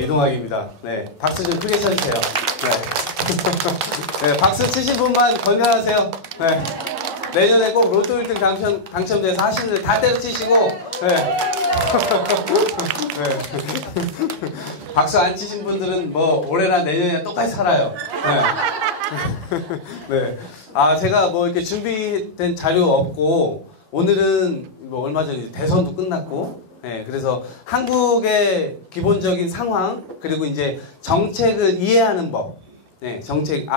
네, 이동학입니다. 네, 박수 좀 크게 쳐주세요. 네. 네, 박수 치신 분만 건강하세요. 네. 내년에 꼭 로또 1등 당첨돼서 하시는 분 다 때려치시고, 네. 네. 박수 안 치신 분들은 뭐 올해나 내년이나 똑같이 살아요. 네. 네. 아, 제가 뭐 이렇게 준비된 자료 없고, 오늘은 뭐 얼마 전에 대선도 끝났고, 네, 그래서 한국의 기본적인 상황, 그리고 이제 정책을 이해하는 법, 네, 정책,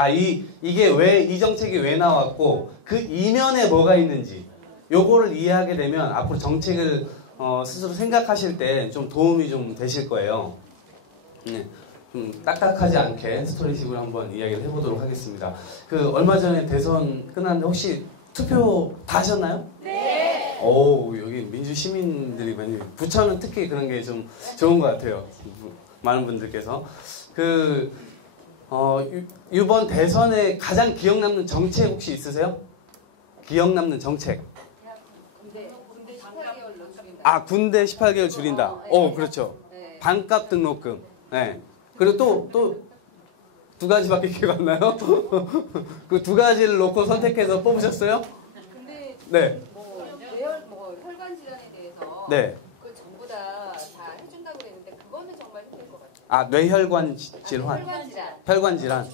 이게 이 정책이 왜 나왔고, 그 이면에 뭐가 있는지, 요거를 이해하게 되면 앞으로 정책을 스스로 생각하실 때 좀 도움이 좀 되실 거예요. 네, 좀 딱딱하지 않게 스토리식으로 한번 이야기를 해보도록 하겠습니다. 얼마 전에 대선 끝났는데 혹시 투표 다 하셨나요? 네. 오, 여기 민주 시민들이 많이, 부천은 특히 그런 게 좀 좋은 것 같아요. 많은 분들께서. 이번 대선에 가장 기억 남는 정책 혹시 있으세요? 기억 남는 정책. 군대 18개월로 줄인다. 아, 군대 18개월 줄인다. 그렇죠. 네. 반값 등록금. 네. 그리고 또 두 가지밖에 기억 안 나요? 그 두 가지를 놓고 선택해서 뽑으셨어요? 근데 네. 혈관 질환에 대해서 네. 그 전부 다 해준다고 그랬는데 그거는 정말 힘들 것 같아요. 아, 뇌혈관 질환. 혈관 질환. 혈관 질환.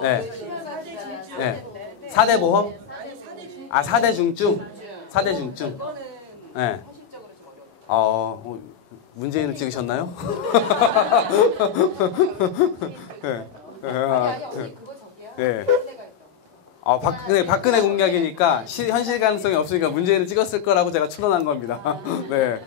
네. 혈관 질환. 네. 4대 보험? 아, 4대 중증. 4대 중증. 그거는 네. 현실적으로 좀 어려워. 문재인을 찍으셨나요? 네. 아니 언니 그거 저기야. 네. 내가 박근혜 공약이니까 현실 가능성이 없으니까 문재인을 찍었을 거라고 제가 추론한 겁니다. 네.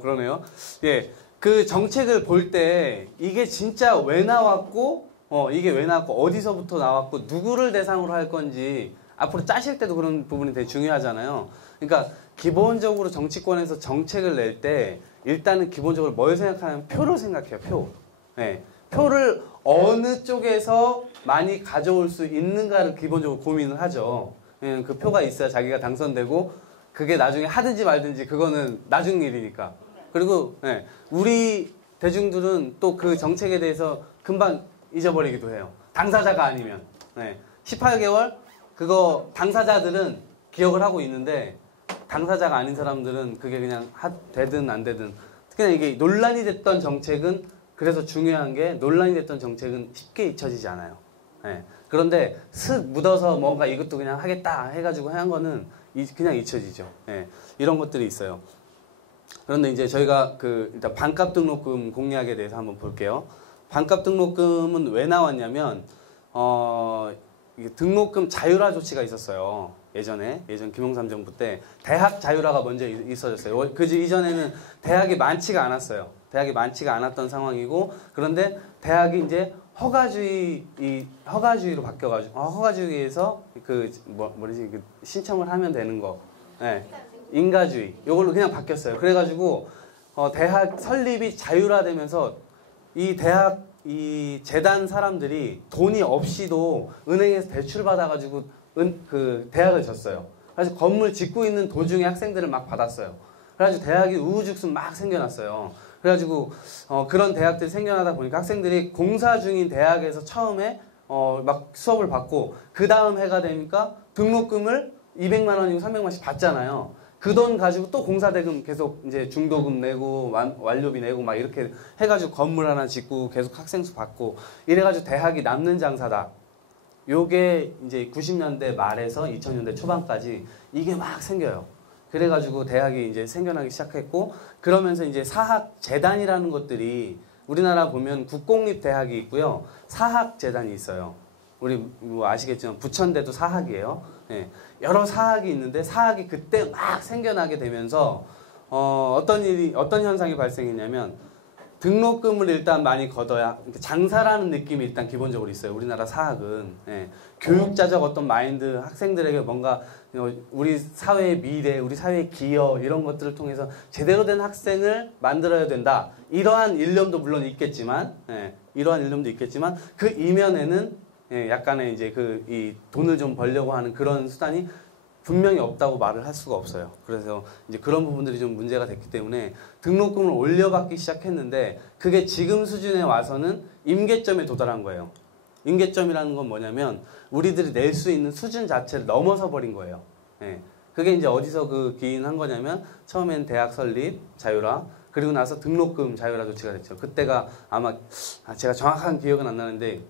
그러네요. 예. 그 정책을 볼 때 이게 진짜 왜 나왔고, 어디서부터 나왔고, 누구를 대상으로 할 건지 앞으로 짜실 때도 그런 부분이 되게 중요하잖아요. 그러니까 기본적으로 정치권에서 정책을 낼 때 일단은 기본적으로 뭘 생각하냐면 표를 생각해요. 표. 네. 표를 어느 쪽에서 많이 가져올 수 있는가를 기본적으로 고민을 하죠. 그 표가 있어야 자기가 당선되고 그게 나중에 하든지 말든지 그거는 나중 일이니까. 그리고 우리 대중들은 또 그 정책에 대해서 금방 잊어버리기도 해요. 당사자가 아니면. 18개월 그거 당사자들은 기억을 하고 있는데 당사자가 아닌 사람들은 그게 그냥 되든 안 되든, 특히나 이게 논란이 됐던 정책은, 그래서 중요한 게 논란이 됐던 정책은 쉽게 잊혀지지 않아요. 그런데 슥 묻어서 뭔가 이것도 그냥 하겠다 해가지고 한 거는 그냥 잊혀지죠. 이런 것들이 있어요. 그런데 이제 저희가 일단 반값 등록금 공약에 대해서 한번 볼게요. 반값 등록금은 왜 나왔냐면, 이게 등록금 자율화 조치가 있었어요. 예전 김영삼 정부 때 대학 자율화가 먼저 있어졌어요. 그 이전에는 대학이 많지가 않았어요. 대학이 많지가 않았던 상황이고, 그런데 대학이 이제 허가주의로 바뀌어가지고, 허가주의에서 신청을 하면 되는 거. 인가주의. 요걸로 그냥 바뀌었어요. 그래가지고, 대학 설립이 자율화되면서 이 재단 사람들이 돈이 없이도 은행에서 대출 받아가지고 대학을 졌어요. 그래서 건물 짓고 있는 도중에 학생들을 막 받았어요. 그래가지고 대학이 우후죽순 막 생겨났어요. 그래가지고 그런 대학들이 생겨나다 보니까 학생들이 공사 중인 대학에서 처음에 막 수업을 받고, 그 다음 해가 되니까 등록금을 200만 원이고 300만 원씩 받잖아요. 그 돈 가지고 또 공사대금 계속 이제 중도금 내고 완료비 내고 막 이렇게 해가지고 건물 하나 짓고 계속 학생수 받고, 이래가지고 대학이 남는 장사다. 요게 이제 90년대 말에서 2000년대 초반까지 이게 막 생겨요. 그래가지고 대학이 이제 생겨나기 시작했고, 그러면서 이제 사학재단이라는 것들이, 우리나라 보면 국공립대학이 있고요, 사학재단이 있어요. 우리 뭐 아시겠지만 부천대도 사학이에요. 여러 사학이 있는데, 사학이 그때 막 생겨나게 되면서 어떤 현상이 발생했냐면, 등록금을 일단 많이 걷어야 장사라는 느낌이 일단 기본적으로 있어요. 우리나라 사학은. 교육자적 어떤 마인드, 학생들에게 뭔가 우리 사회의 미래, 우리 사회의 기여, 이런 것들을 통해서 제대로 된 학생을 만들어야 된다. 이러한 일념도 물론 있겠지만, 그 이면에는 약간의 이제 이 돈을 좀 벌려고 하는 그런 수단이 분명히 없다고 말을 할 수가 없어요. 그래서 이제 그런 부분들이 좀 문제가 됐기 때문에 등록금을 올려받기 시작했는데 그게 지금 수준에 와서는 임계점에 도달한 거예요. 임계점이라는 건 뭐냐면 우리들이 낼 수 있는 수준 자체를 넘어서 버린 거예요. 예. 그게 이제 어디서 그 기인한 거냐면 처음엔 대학 설립 자율화 그리고 나서 등록금 자율화 조치가 됐죠. 그때가 아마 제가 정확한 기억은 안 나는데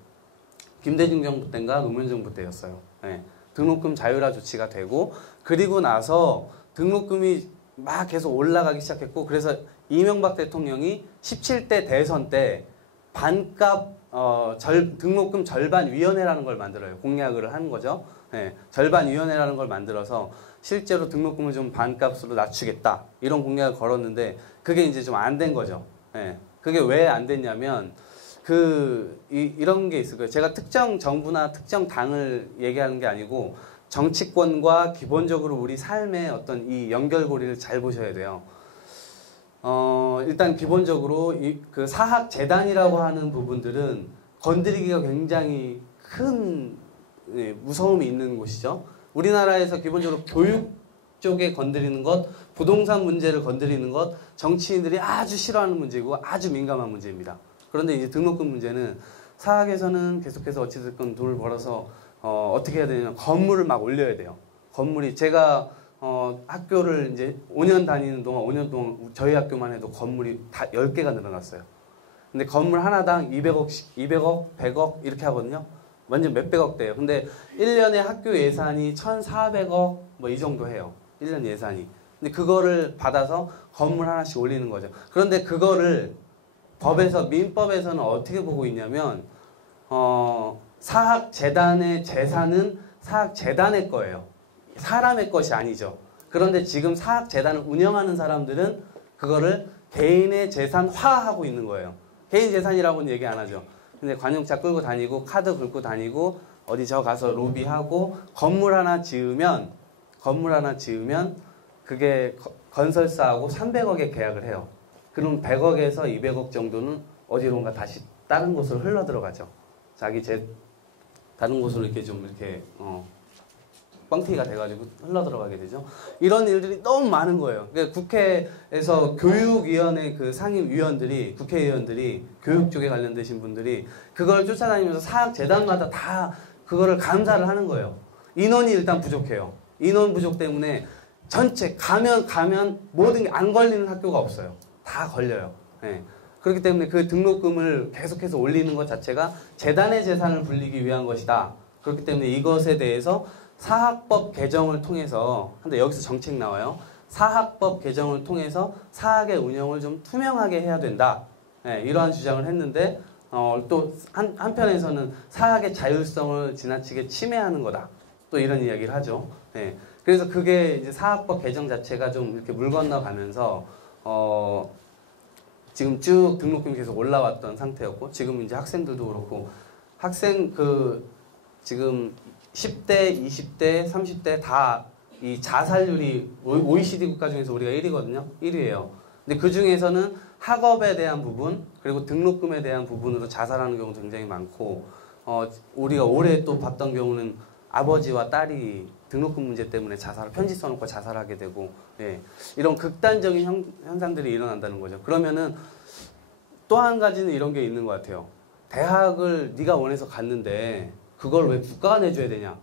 김대중 정부 때인가 노무현 정부 때였어요. 예. 등록금 자율화 조치가 되고 그리고 나서 등록금이 막 계속 올라가기 시작했고 그래서 이명박 대통령이 17대 대선 때 반값 등록금 절반위원회라는 걸 만들어요. 공약을 하는 거죠. 예, 절반위원회라는 걸 만들어서 실제로 등록금을 좀 반값으로 낮추겠다 이런 공약을 걸었는데 그게 이제 좀 안 된 거죠. 예, 그게 왜 안 됐냐면 이런 게 있을 거예요. 제가 특정 정부나 특정 당을 얘기하는 게 아니고 정치권과 기본적으로 우리 삶의 어떤 이 연결고리를 잘 보셔야 돼요. 일단 기본적으로 그 사학재단이라고 하는 부분들은 건드리기가 굉장히 큰 무서움이 있는 곳이죠. 우리나라에서 기본적으로 교육 쪽에 건드리는 것, 부동산 문제를 건드리는 것, 정치인들이 아주 싫어하는 문제고 아주 민감한 문제입니다. 그런데 이제 등록금 문제는 사학에서는 계속해서 어찌됐건 돈을 벌어서 어떻게 해야 되냐면 건물을 막 올려야 돼요. 건물이 제가 학교를 이제 5년 다니는 동안 5년 동안 저희 학교만 해도 건물이 다 10개가 늘어났어요. 근데 건물 하나당 200억씩 200억, 100억 이렇게 하거든요. 완전 몇백억 대예요. 근데 1년에 학교 예산이 1,400억 뭐 이 정도 해요. 1년 예산이. 근데 그거를 받아서 건물 하나씩 올리는 거죠. 그런데 그거를 법에서 민법에서는 어떻게 보고 있냐면 사학재단의 재산은 사학재단의 거예요. 사람의 것이 아니죠. 그런데 지금 사학재단을 운영하는 사람들은 그거를 개인의 재산화하고 있는 거예요. 개인 재산이라고는 얘기 안 하죠. 근데 관용차 끌고 다니고 카드 긁고 다니고 어디 저 가서 로비하고 건물 하나 지으면 그게 건설사하고 300억에 계약을 해요. 그럼 100억에서 200억 정도는 어디론가 다시 다른 곳으로 흘러 들어가죠. 다른 곳으로 이렇게 좀 이렇게 뻥튀기가 돼가지고 흘러 들어가게 되죠. 이런 일들이 너무 많은 거예요. 그러니까 국회에서 교육위원회 그 상임위원들이 국회의원들이 교육 쪽에 관련되신 분들이 그걸 쫓아다니면서 사학재단마다 다 그거를 감사를 하는 거예요. 인원이 일단 부족해요. 인원 부족 때문에 전체 가면 모든 게 안 걸리는 학교가 없어요. 다 걸려요. 네. 그렇기 때문에 그 등록금을 계속해서 올리는 것 자체가 재단의 재산을 불리기 위한 것이다. 그렇기 때문에 이것에 대해서 사학법 개정을 통해서 근데 여기서 정책 나와요. 사학법 개정을 통해서 사학의 운영을 좀 투명하게 해야 된다. 네, 이러한 주장을 했는데 또 한편에서는 사학의 자율성을 지나치게 침해하는 거다. 또 이런 이야기를 하죠. 네, 그래서 그게 이제 사학법 개정 자체가 좀 이렇게 물 건너가면서 지금 쭉 등록금이 계속 올라왔던 상태였고 지금 이제 학생들도 그렇고 지금 10대, 20대, 30대 다 이 자살률이 OECD 국가 중에서 우리가 1위거든요. 1위예요. 근데 그 중에서는 학업에 대한 부분 그리고 등록금에 대한 부분으로 자살하는 경우도 굉장히 많고 우리가 올해 또 봤던 경우는 아버지와 딸이 등록금 문제 때문에 편지 써놓고 자살하게 되고 이런 극단적인 현상들이 일어난다는 거죠. 그러면은 또 한 가지는 이런 게 있는 것 같아요. 대학을 네가 원해서 갔는데 그걸 왜 국가가 내줘야 되냐?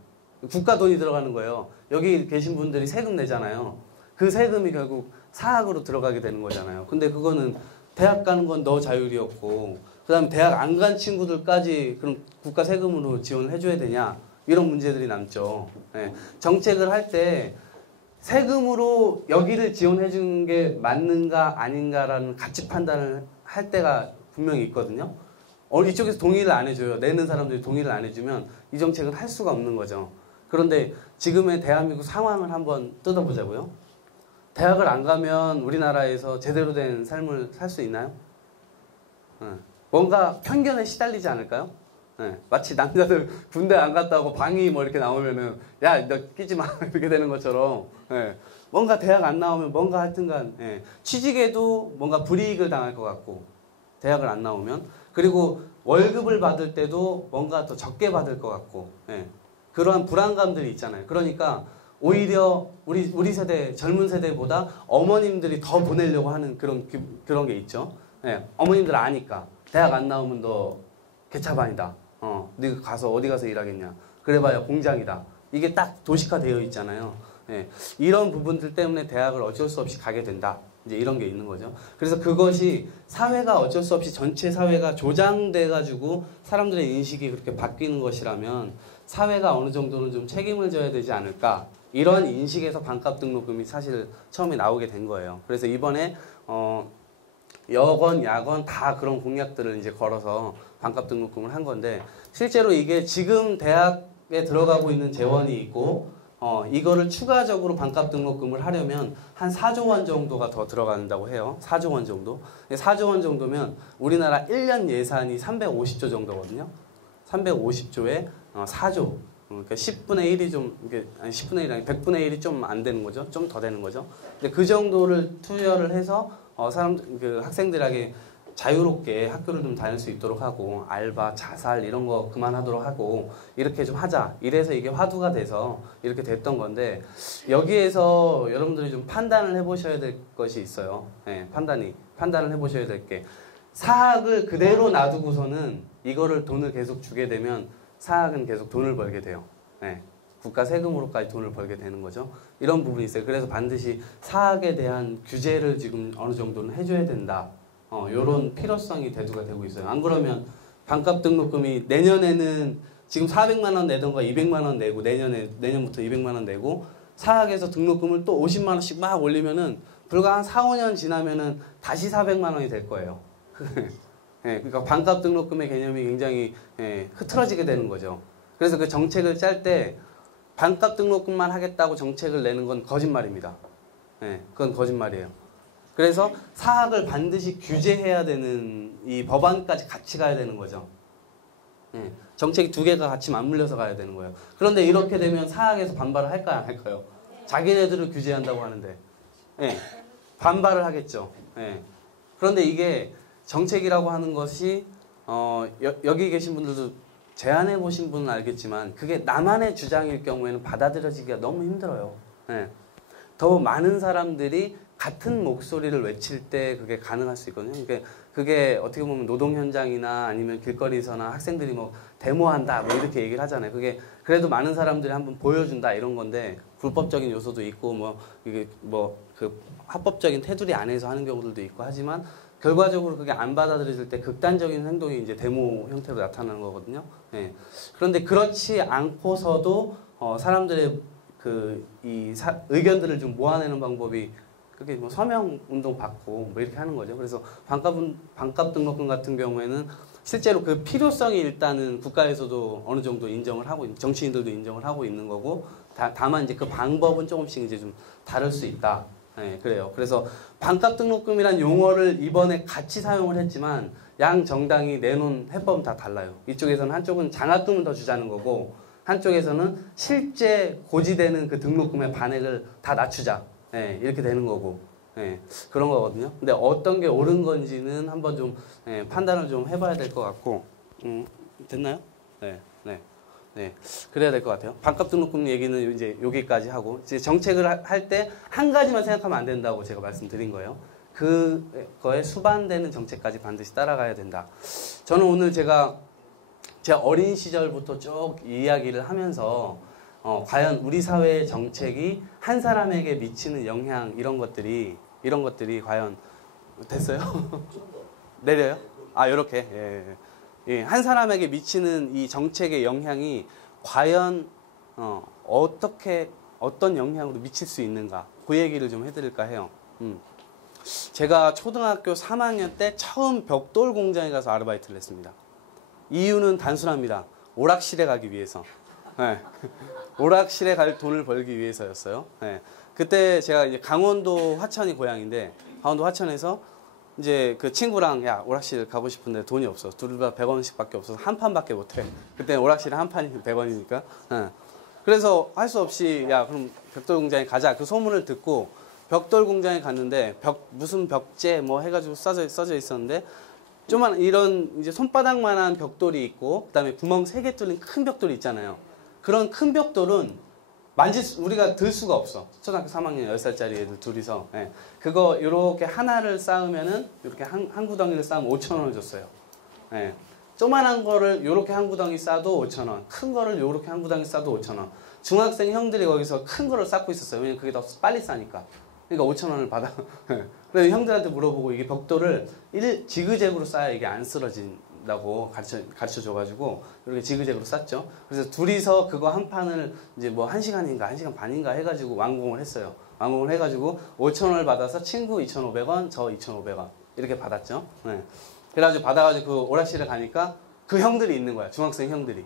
국가 돈이 들어가는 거예요. 여기 계신 분들이 세금 내잖아요. 그 세금이 결국 사학으로 들어가게 되는 거잖아요. 근데 그거는 대학 가는 건 너 자율이었고 그 다음에 대학 안 간 친구들까지 그럼 국가 세금으로 지원을 해줘야 되냐? 이런 문제들이 남죠. 정책을 할 때 세금으로 여기를 지원해 주는 게 맞는가 아닌가라는 가치 판단을 할 때가 분명히 있거든요. 이쪽에서 동의를 안 해줘요. 내는 사람들이 동의를 안 해주면 이 정책을 할 수가 없는 거죠. 그런데 지금의 대한민국 상황을 한번 뜯어보자고요. 대학을 안 가면 우리나라에서 제대로 된 삶을 살 수 있나요? 뭔가 편견에 시달리지 않을까요? 마치 남자들 군대 안 갔다 오고 방위 뭐 이렇게 나오면은 야, 너 끼지 마 이렇게 되는 것처럼 뭔가 대학 안 나오면 뭔가 하여튼간 취직에도 뭔가 불이익을 당할 것 같고 대학을 안 나오면 그리고 월급을 받을 때도 뭔가 더 적게 받을 것 같고 그러한 불안감들이 있잖아요. 그러니까 오히려 우리 세대 젊은 세대보다 어머님들이 더 보내려고 하는 그런 게 있죠. 예, 어머님들 아니까 대학 안 나오면 너 개차반이다. 네가 가서 어디 가서 일하겠냐. 그래봐야 공장이다. 이게 딱 도식화되어 있잖아요. 예, 이런 부분들 때문에 대학을 어쩔 수 없이 가게 된다. 이제 이런 게 있는 거죠. 그래서 그것이 사회가 어쩔 수 없이 전체 사회가 조장돼 가지고 사람들의 인식이 그렇게 바뀌는 것이라면 사회가 어느 정도는 좀 책임을 져야 되지 않을까. 이런 인식에서 반값 등록금이 사실 처음에 나오게 된 거예요. 그래서 이번에 여건, 야건 다 그런 공약들을 이제 걸어서 반값 등록금을 한 건데 실제로 이게 지금 대학에 들어가고 있는 재원이 있고 이거를 추가적으로 반값 등록금을 하려면 한 4조 원 정도가 더 들어간다고 해요. 4조 원 정도. 4조 원 정도면 우리나라 1년 예산이 350조 정도거든요. 350조에 4조. 그러니까 10분의 1이 좀, 아니 10분의 1이 아니 100분의 1이 좀 안 되는 거죠. 좀 더 되는 거죠. 근데 그 정도를 투여를 해서 학생들에게 자유롭게 학교를 좀 다닐 수 있도록 하고 알바, 자살 이런 거 그만하도록 하고 이렇게 좀 하자. 이래서 이게 화두가 돼서 이렇게 됐던 건데 여기에서 여러분들이 좀 판단을 해보셔야 될 것이 있어요. 네, 판단을 해보셔야 될 게 사학을 그대로 놔두고서는 이거를 돈을 계속 주게 되면 사학은 계속 돈을 벌게 돼요. 네, 국가 세금으로까지 돈을 벌게 되는 거죠. 이런 부분이 있어요. 그래서 반드시 사학에 대한 규제를 지금 어느 정도는 해줘야 된다. 요런 필요성이 대두가 되고 있어요. 안 그러면 반값 등록금이 내년에는 지금 400만 원 내던 거 200만 원 내고 내년부터 200만 원 내고 사학에서 등록금을 또 50만 원씩 막 올리면은 불과 한 4, 5년 지나면은 다시 400만 원이 될 거예요. 네, 그러니까 반값 등록금의 개념이 굉장히 흐트러지게 되는 거죠. 그래서 그 정책을 짤 때 반값 등록금만 하겠다고 정책을 내는 건 거짓말입니다. 네, 그건 거짓말이에요. 그래서 사학을 반드시 규제해야 되는 이 법안까지 같이 가야 되는 거죠. 네, 정책이 두 개가 같이 맞물려서 가야 되는 거예요. 그런데 이렇게 되면 사학에서 반발을 할까요, 안 할까요? 자기네들을 규제한다고 하는데 네, 반발을 하겠죠. 네. 그런데 이게 정책이라고 하는 것이 여기 계신 분들도 제안해 보신 분은 알겠지만 그게 나만의 주장일 경우에는 받아들여지기가 너무 힘들어요. 네. 더 많은 사람들이 같은 목소리를 외칠 때 그게 가능할 수 있거든요. 그게 어떻게 보면 노동 현장이나 아니면 길거리에서나 학생들이 뭐 데모한다 뭐 이렇게 얘기를 하잖아요. 그게 그래도 많은 사람들이 한번 보여준다 이런 건데 불법적인 요소도 있고 뭐 이게 뭐 그 합법적인 테두리 안에서 하는 경우들도 있고 하지만 결과적으로 그게 안 받아들여질 때 극단적인 행동이 이제 데모 형태로 나타나는 거거든요. 네. 그런데 그렇지 않고서도 사람들의 의견들을 좀 모아내는 방법이 그게 뭐 서명 운동 받고 뭐 이렇게 하는 거죠. 그래서 반값 등록금 같은 경우에는 실제로 그 필요성이 일단은 국가에서도 어느 정도 인정을 하고 정치인들도 인정을 하고 있는 거고 다만 이제 그 방법은 조금씩 이제 좀 다를 수 있다. 네, 그래요. 그래서 반값 등록금이란 용어를 이번에 같이 사용을 했지만 양 정당이 내놓은 해법은 다 달라요. 이쪽에서는 한쪽은 장학금을 더 주자는 거고 한쪽에서는 실제 고지되는 그 등록금의 반액을 다 낮추자. 네, 이렇게 되는 거고 네, 그런 거거든요. 근데 어떤 게 옳은 건지는 한번 좀 판단을 좀 해봐야 될 것 같고 됐나요? 네, 네, 네, 그래야 될 것 같아요. 반값 등록금 얘기는 이제 여기까지 하고 이제 정책을 할 때 한 가지만 생각하면 안 된다고 제가 말씀드린 거예요. 그거에 수반되는 정책까지 반드시 따라가야 된다. 저는 오늘 제가 제 어린 시절부터 쭉 이야기를 하면서 과연 우리 사회의 정책이 한 사람에게 미치는 영향 이런 것들이 과연 됐어요? 내려요? 아 요렇게 예. 한 사람에게 미치는 이 정책의 영향이 과연 어떤 영향으로 미칠 수 있는가 그 얘기를 좀 해드릴까 해요. 제가 초등학교 3학년 때 처음 벽돌 공장에 가서 아르바이트를 했습니다. 이유는 단순합니다. 오락실에 가기 위해서. 네. 오락실에 갈 돈을 벌기 위해서였어요. 네. 그때 제가 이제 강원도 화천이 고향인데 강원도 화천에서 이제 그 친구랑 야 오락실 가고 싶은데 돈이 없어. 둘 다 100원씩밖에 없어서 한 판밖에 못해. 그때 오락실에 한 판이 100원이니까. 네. 그래서 할 수 없이 야 그럼 벽돌 공장에 가자. 그 소문을 듣고 벽돌 공장에 갔는데 무슨 벽제 뭐 해가지고 써져 있었는데 좀만 이런 이제 손바닥만한 벽돌이 있고 그다음에 구멍 3개 뚫린 큰 벽돌이 있잖아요. 그런 큰 벽돌은 우리가 들 수가 없어. 초등학교 3학년 10살짜리 애들 둘이서. 예. 그거 요렇게 하나를 쌓으면은 요렇게 한 구덩이를 쌓으면 5,000원을 줬어요. 예. 조만한 거를 요렇게 한 구덩이 싸도 5,000원. 큰 거를 요렇게 한 구덩이 싸도 5,000원. 중학생 형들이 거기서 큰 거를 쌓고 있었어요. 왜냐면 그게 더 빨리 싸니까. 그러니까 5,000원을 받아. 그래서 형들한테 물어보고 이게 벽돌을 지그재그로 쌓아야 이게 안 쓰러진다고 가르쳐 줘가지고 이렇게 지그재그로 쌓죠. 그래서 둘이서 그거 한 판을 이제 뭐 1시간인가 1시간 반인가 해가지고 완공을 했어요. 완공을 해가지고 5,000원을 받아서 친구 2,500원, 저 2,500원 이렇게 받았죠. 네. 그래가지고 받아가지고 그 오락실에 가니까 그 형들이 있는 거야. 중학생 형들이.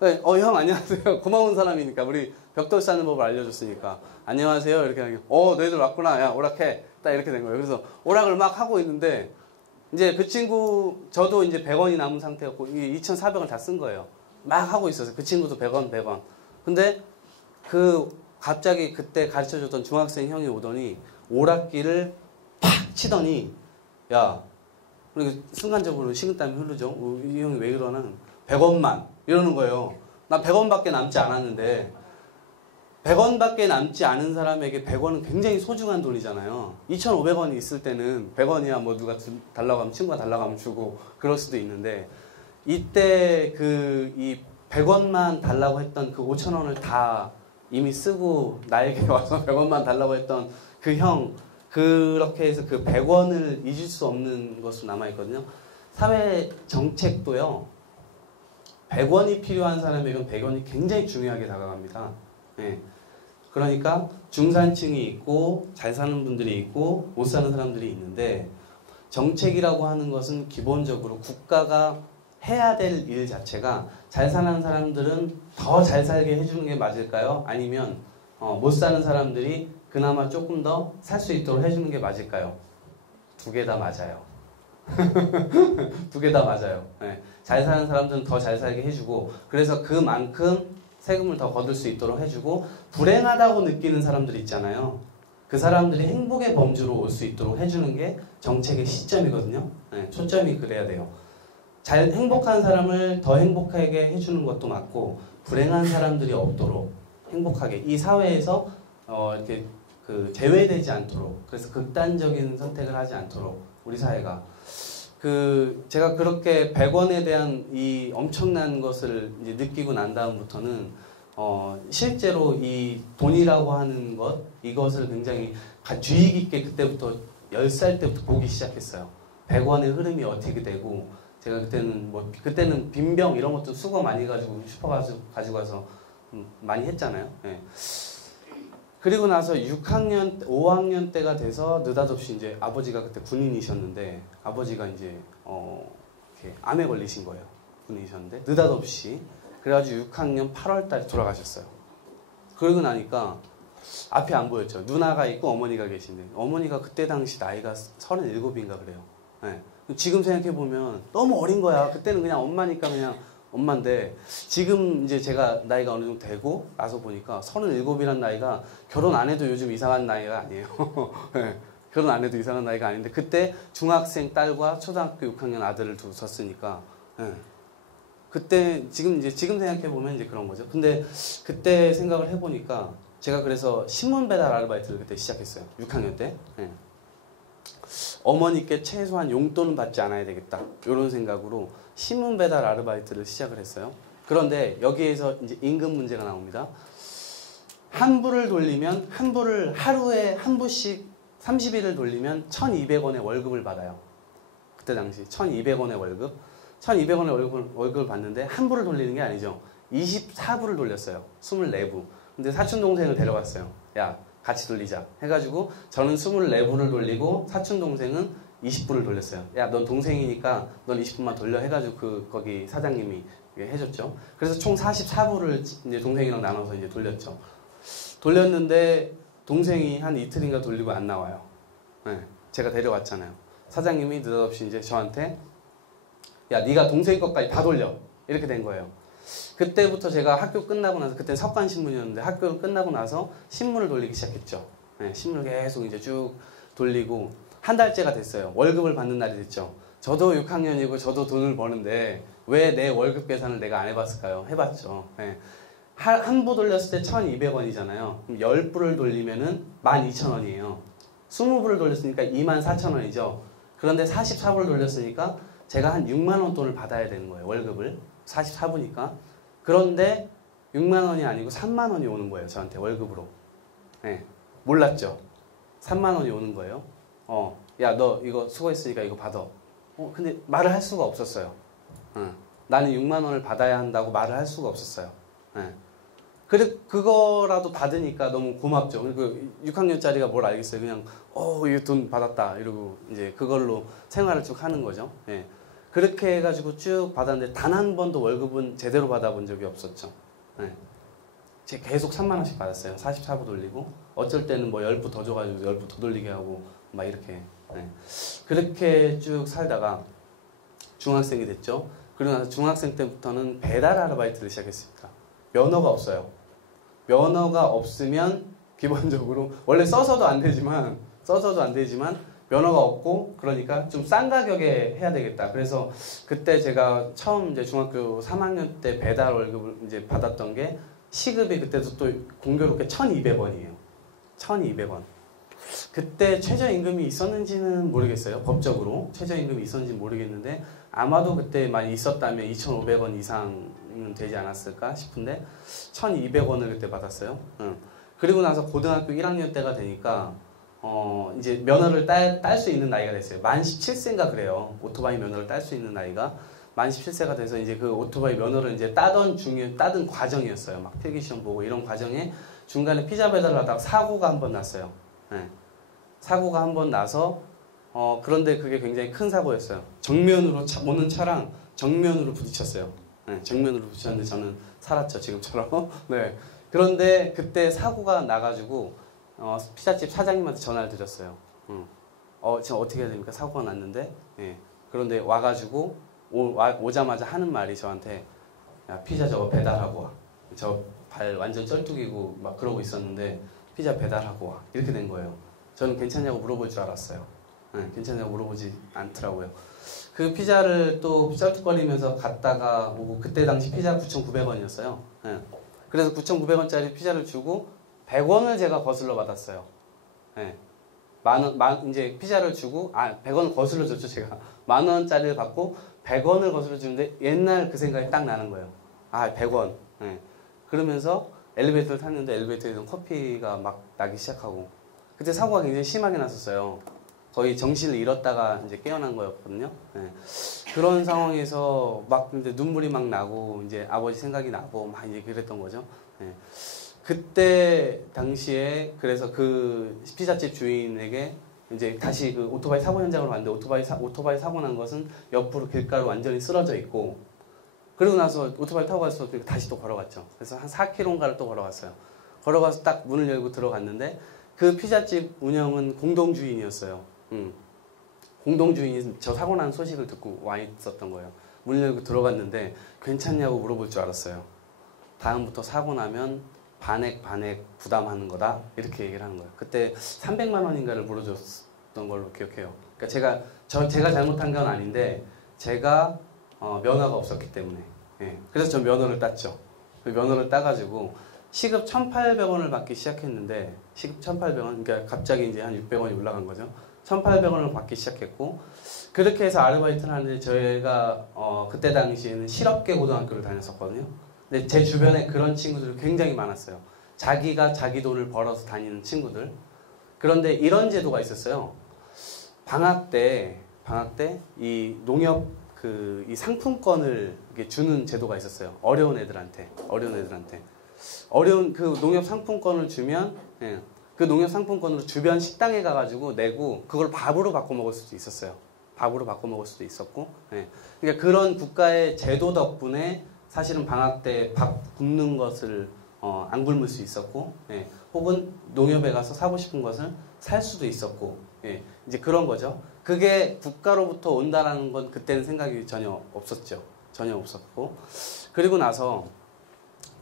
형 안녕하세요. 고마운 사람이니까 우리 벽돌 쌓는 법을 알려줬으니까 안녕하세요 이렇게 하니까 너희들 왔구나. 야 오락해. 딱 이렇게 된 거예요. 그래서 오락을 막 하고 있는데 이제 그 친구 저도 이제 100원이 남은 상태였고 2,400원 다 쓴 거예요. 막 하고 있었어요. 그 친구도 100원 100원. 근데 갑자기 그때 가르쳐줬던 중학생 형이 오더니 오락기를 팍 치더니 야 그리고 순간적으로 식은땀이 흐르죠. 이 형이 왜 이러나 100원만 이러는 거예요. 난 100원밖에 남지 않았는데 100원밖에 남지 않은 사람에게 100원은 굉장히 소중한 돈이잖아요. 2,500원이 있을 때는 100원이야 뭐 누가 달라고 하면 친구가 달라고 하면 주고 그럴 수도 있는데 이때 이 100원만 달라고 했던 그 5,000원을 다 이미 쓰고 나에게 와서 100원만 달라고 했던 그 형 그렇게 해서 그 100원을 잊을 수 없는 것으로 남아있거든요. 사회 정책도요. 100원이 필요한 사람에게는 100원이 굉장히 중요하게 다가갑니다. 네. 그러니까 중산층이 있고 잘 사는 분들이 있고 못 사는 사람들이 있는데 정책이라고 하는 것은 기본적으로 국가가 해야 될 일 자체가 잘 사는 사람들은 더 잘 살게 해주는 게 맞을까요? 아니면 못 사는 사람들이 그나마 조금 더 살 수 있도록 해주는 게 맞을까요? 두 개 다 맞아요. 두 개 다 맞아요. 네. 잘 사는 사람들은 더 잘 살게 해주고 그래서 그만큼 세금을 더 거둘 수 있도록 해주고 불행하다고 느끼는 사람들이 있잖아요. 그 사람들이 행복의 범주로 올 수 있도록 해주는 게 정책의 시점이거든요. 네. 초점이 그래야 돼요. 행복한 사람을 더 행복하게 해주는 것도 맞고 불행한 사람들이 없도록 행복하게 이 사회에서 이렇게 제외되지 않도록 그래서 극단적인 선택을 하지 않도록 우리 사회가 제가 그렇게 100원에 대한 이 엄청난 것을 이제 느끼고 난 다음부터는 실제로 이 돈이라고 하는 이것을 굉장히 주의 깊게 그때부터 10살 때부터 보기 시작했어요. 100원의 흐름이 어떻게 되고 제가 그때는 빈병 이런 것도 수거 많이 가지고 슈퍼 가지고 가서 많이 했잖아요. 네. 그리고 나서 6학년, 5학년 때가 돼서 느닷없이 이제 아버지가 그때 군인이셨는데 아버지가 이제 이렇게 암에 걸리신 거예요. 군인이셨는데 느닷없이 그래가지고 6학년 8월 달에 돌아가셨어요. 그러고 나니까 앞이 안 보였죠. 누나가 있고 어머니가 계신데 어머니가 그때 당시 나이가 37인가 그래요. 네. 지금 생각해보면 너무 어린 거야. 그때는 그냥 엄마니까 그냥 엄마인데 지금 이제 제가 나이가 어느 정도 되고 나서 보니까 37이란 나이가 결혼 안 해도 요즘 이상한 나이가 아니에요. 네. 결혼 안 해도 이상한 나이가 아닌데 그때 중학생 딸과 초등학교 6학년 아들을 뒀었으니까 네. 그때 지금 생각해보면 이제 그런 거죠. 근데 그때 생각을 해보니까 제가 그래서 신문 배달 아르바이트를 그때 시작했어요. 6학년 때. 네. 어머니께 최소한 용돈은 받지 않아야 되겠다. 이런 생각으로 신문 배달 아르바이트를 시작을 했어요. 그런데 여기에서 이제 임금 문제가 나옵니다. 한 부를 돌리면 한 부를 하루에 한 부씩 30일을 돌리면 1,200원의 월급을 받아요. 그때 당시 1,200원의 월급. 1,200원의 월급을 받는데 한 부를 돌리는 게 아니죠. 24부를 돌렸어요. 24부. 근데 사촌 동생을 데려갔어요. 야, 같이 돌리자 해가지고 저는 24부를 돌리고 사촌 동생은 20부를 돌렸어요. 야, 넌 동생이니까 넌 20부만 돌려 해가지고 거기 사장님이 해줬죠. 그래서 총 44부를 이제 동생이랑 나눠서 이제 돌렸죠. 돌렸는데 동생이 한 이틀인가 돌리고 안 나와요. 네, 제가 데려갔잖아요. 사장님이 느닷없이 이제 저한테 야, 네가 동생 것까지 다 돌려 이렇게 된 거예요. 그때부터 제가 학교 끝나고 나서 그때 석간신문이었는데 학교 끝나고 나서 신문을 돌리기 시작했죠. 네, 신문을 계속 이제 쭉 돌리고 한 달째가 됐어요. 월급을 받는 날이 됐죠. 저도 6학년이고 저도 돈을 버는데 왜 내 월급 계산을 내가 안 해봤을까요? 해봤죠. 네. 한 부 돌렸을 때 1,200원이잖아요. 그럼 10부를 돌리면은 12,000원이에요. 20부를 돌렸으니까 24,000원이죠. 그런데 44부를 돌렸으니까 제가 한 6만 원 돈을 받아야 되는 거예요. 월급을. 44부니까. 그런데 6만 원이 아니고 3만 원이 오는 거예요. 저한테 월급으로. 네. 몰랐죠. 3만 원이 오는 거예요. 야, 너 이거 수고했으니까 이거 받아. 근데 말을 할 수가 없었어요. 나는 6만 원을 받아야 한다고 말을 할 수가 없었어요. 그거라도 받으니까 너무 고맙죠. 그 6학년짜리가 뭘 알겠어요. 그냥, 이거 돈 받았다. 이러고 이제 그걸로 생활을 쭉 하는 거죠. 예. 그렇게 해가지고 쭉 받았는데 단 한 번도 월급은 제대로 받아본 적이 없었죠. 예. 제가 계속 3만 원씩 받았어요. 44부 돌리고. 어쩔 때는 뭐 10부 더 줘가지고 10부 더 돌리게 하고 막 이렇게. 예. 그렇게 쭉 살다가 중학생이 됐죠. 그러고 나서 중학생 때부터는 배달 아르바이트를 시작했습니다. 면허가 없어요. 면허가 없으면 기본적으로 원래 써서도 안 되지만 면허가 없고 그러니까 좀 싼 가격에 해야 되겠다. 그래서 그때 제가 처음 이제 중학교 3학년 때 배달 월급을 이제 받았던 게 시급이 그때도 또 공교롭게 1,200원이에요. 1,200원. 그때 최저임금이 있었는지는 모르겠어요. 법적으로 최저임금이 있었는지는 모르겠는데 아마도 그때 많이 있었다면 2,500원 이상은 되지 않았을까 싶은데 1,200원을 그때 받았어요. 그리고 나서 고등학교 1학년 때가 되니까 이제 면허를 딸 수 있는 나이가 됐어요. 만 17세인가 그래요. 오토바이 면허를 딸 수 있는 나이가 만 17세가 돼서 이제 그 오토바이 면허를 이제 따던 과정이었어요. 막 필기시험 보고 이런 과정에 중간에 피자 배달을 하다가 사고가 한 번 났어요. 네. 사고가 한 번 나서 그런데 그게 굉장히 큰 사고였어요. 정면으로 오는 차랑 정면으로 부딪혔어요. 네, 정면으로 부딪혔는데 저는 살았죠, 지금처럼. 네. 그런데 그때 사고가 나가지고 피자집 사장님한테 전화를 드렸어요. 지금 어떻게 해야 됩니까? 사고가 났는데. 네. 그런데 와가지고 오자마자 하는 말이 저한테 야, 피자 저거 배달하고 와. 저 발 완전 쩔뚝이고 막 그러고 있었는데 피자 배달하고 와. 이렇게 된 거예요. 저는 괜찮냐고 물어볼 줄 알았어요. 네, 괜찮냐고 물어보지 않더라고요. 그 피자를 또 쩔뚝거리면서 갔다가 오고 그때 당시 피자 9,900원이었어요. 네. 그래서 9,900원짜리 피자를 주고 100원을 제가 거슬러 받았어요. 네. 이제 피자를 주고 100원 거슬러 줬죠, 제가. 10,000원짜리를 받고 100원을 거슬러 주는데 옛날 그 생각이 딱 나는 거예요. 100원. 네. 그러면서 엘리베이터를 탔는데 엘리베이터에서 커피가 막 나기 시작하고 그때 사고가 굉장히 심하게 났었어요. 거의 정신을 잃었다가 이제 깨어난 거였거든요. 네. 그런 상황에서 막 근데 눈물이 막 나고 이제 아버지 생각이 나고 막 이제 그랬던 거죠. 네. 그때 당시에 그래서 그 피자집 주인에게 이제 다시 그 오토바이 사고 현장으로 갔는데 오토바이 사고 난 것은 옆으로 길가로 완전히 쓰러져 있고 그러고 나서 오토바이 타고 가서 다시 또 걸어갔죠. 그래서 한 4km인가를 또 걸어갔어요. 걸어가서 딱 문을 열고 들어갔는데 그 피자집 운영은 공동주인이었어요. 공동주인이 저 사고 난 소식을 듣고 와 있었던 거예요. 문을 열고 들어갔는데 괜찮냐고 물어볼 줄 알았어요. 다음부터 사고 나면 반액 부담하는 거다 이렇게 얘기를 하는 거예요. 그때 300만 원인가를 물어줬던 걸로 기억해요. 그러니까 제가 잘못한 건 아닌데 제가 면허가 없었기 때문에 그래서 전 면허를 땄죠. 면허를 따가지고 시급 1,800원을 받기 시작했는데 시급 1,800원 그러니까 갑자기 이제 한 600원이 올라간 거죠. 1,800원을 받기 시작했고 그렇게 해서 아르바이트를 하는데 저희가 그때 당시에는 실업계 고등학교를 다녔었거든요. 근데 제 주변에 그런 친구들이 굉장히 많았어요. 자기가 자기 돈을 벌어서 다니는 친구들. 그런데 이런 제도가 있었어요. 방학 때 이 농협 이 상품권을 주는 제도가 있었어요. 어려운 애들한테. 어려운 그 농협 상품권을 주면 그 농협 상품권으로 주변 식당에 가가지고 내고 그걸 밥으로 바꿔 먹을 수도 있었어요. 밥으로 바꿔 먹을 수도 있었고. 그러니까 그런 국가의 제도 덕분에 사실은 방학 때 밥 굶는 것을 안 굶을 수 있었고, 혹은 농협에 가서 사고 싶은 것을 살 수도 있었고, 이제 그런 거죠. 그게 국가로부터 온다라는 건 그때는 생각이 전혀 없었죠. 전혀 없었고, 그리고 나서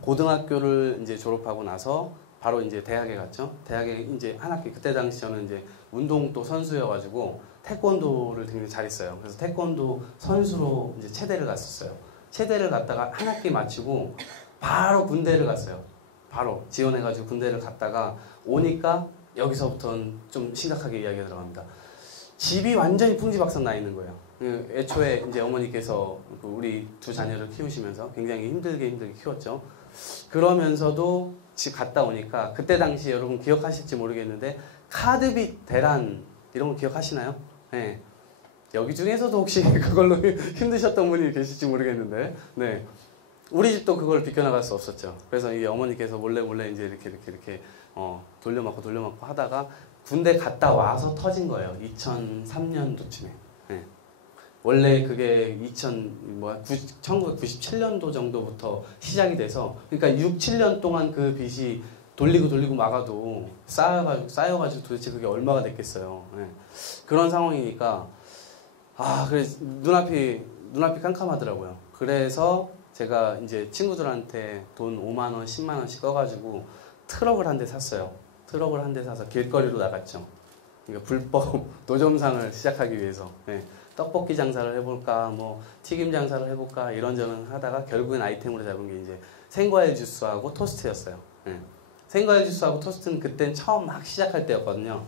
고등학교를 이제 졸업하고 나서 바로 이제 대학에 갔죠. 대학에 이제 한 학기 그때 당시 저는 이제 운동도 선수여가지고 태권도를 굉장히 잘했어요. 그래서 태권도 선수로 이제 체대를 갔었어요. 체대를 갔다가 한 학기 마치고 바로 군대를 갔어요. 바로 지원해가지고 군대를 갔다가 오니까 여기서부터는 좀 심각하게 이야기가 들어갑니다. 집이 완전히 풍지박산 나 있는 거예요. 애초에 이제 어머니께서 우리 두 자녀를 키우시면서 굉장히 힘들게 키웠죠. 그러면서도 집 갔다 오니까 그때 당시 여러분 기억하실지 모르겠는데 카드빚 대란 이런 거 기억하시나요? 네. 여기 중에서도 혹시 그걸로 힘드셨던 분이 계실지 모르겠는데, 네. 우리 집도 그걸 비껴나갈 수 없었죠. 그래서 이 어머니께서 몰래 이제 이렇게 돌려막고 하다가 군대 갔다 와서 터진 거예요. 2003년도쯤에. 네. 원래 그게 1997년도 정도부터 시작이 돼서, 그러니까 6, 7년 동안 그 빚이 돌리고 막아도 쌓여가지고 도대체 그게 얼마가 됐겠어요. 네. 그런 상황이니까, 그래, 눈앞이 깜깜하더라고요. 그래서 제가 이제 친구들한테 돈 5만원, 10만원씩 꺼가지고 트럭을 한 대 샀어요. 트럭을 한 대 사서 길거리로 나갔죠. 그러니까 불법 노점상을 시작하기 위해서. 네. 떡볶이 장사를 해볼까, 뭐 튀김 장사를 해볼까 이런저런 하다가 결국엔 아이템으로 잡은 게 이제 생과일 주스하고 토스트였어요. 네. 생과일 주스하고 토스트는 그땐 처음 막 시작할 때였거든요.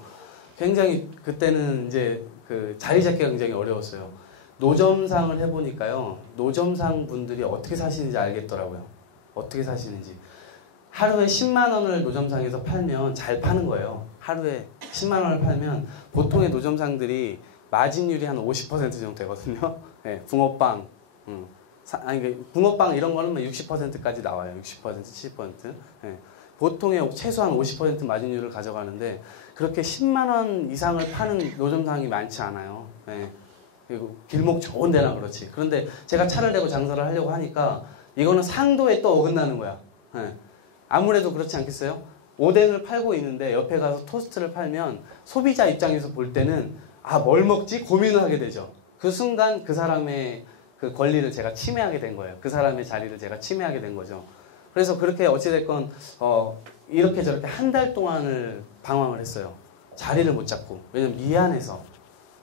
굉장히 그때는 이제 그 자리 잡기가 굉장히 어려웠어요. 노점상을 해보니까요, 노점상 분들이 어떻게 사시는지 알겠더라고요. 어떻게 사시는지. 하루에 10만 원을 노점상에서 팔면 잘 파는 거예요. 하루에 10만 원을 팔면 보통의 노점상들이 마진율이 한 50% 정도 되거든요. 네, 붕어빵, 붕어빵 이런 거는 60%까지 나와요. 60%, 70%. 네, 보통의 최소한 50% 마진율을 가져가는데 그렇게 10만 원 이상을 파는 노점상이 많지 않아요. 네, 그리고 길목 좋은 데나 그렇지. 그런데 제가 차를 대고 장사를 하려고 하니까 이거는 상도에 또 어긋나는 거야. 네, 아무래도 그렇지 않겠어요? 오뎅을 팔고 있는데 옆에 가서 토스트를 팔면 소비자 입장에서 볼 때는 뭘 먹지? 고민을 하게 되죠. 그 순간 그 사람의 그 권리를 제가 침해하게 된 거예요. 그 사람의 자리를 제가 침해하게 된 거죠. 그래서 그렇게 어찌됐건 이렇게 저렇게 한 달 동안을 방황을 했어요. 자리를 못 잡고. 왜냐면 미안해서.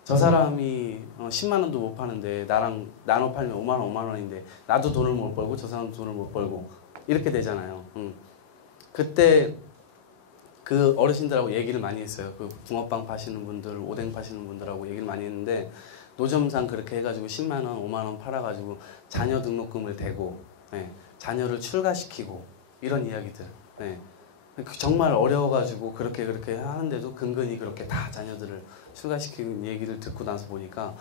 저 사람이 10만 원도 못 파는데 나랑 나눠 팔면 5만 원, 5만 원인데 나도 돈을 못 벌고 저 사람도 돈을 못 벌고 이렇게 되잖아요. 그때 그 어르신들하고 얘기를 많이 했어요. 그 붕어빵 파시는 분들, 오뎅 파시는 분들하고 얘기를 많이 했는데 노점상 그렇게 해가지고 10만 원, 5만 원 팔아가지고 자녀 등록금을 대고 자녀를 출가시키고 이런 이야기들. 정말 어려워가지고 그렇게 하는데도 근근히 그렇게 다 자녀들을 출가시키는 얘기를 듣고 나서 보니까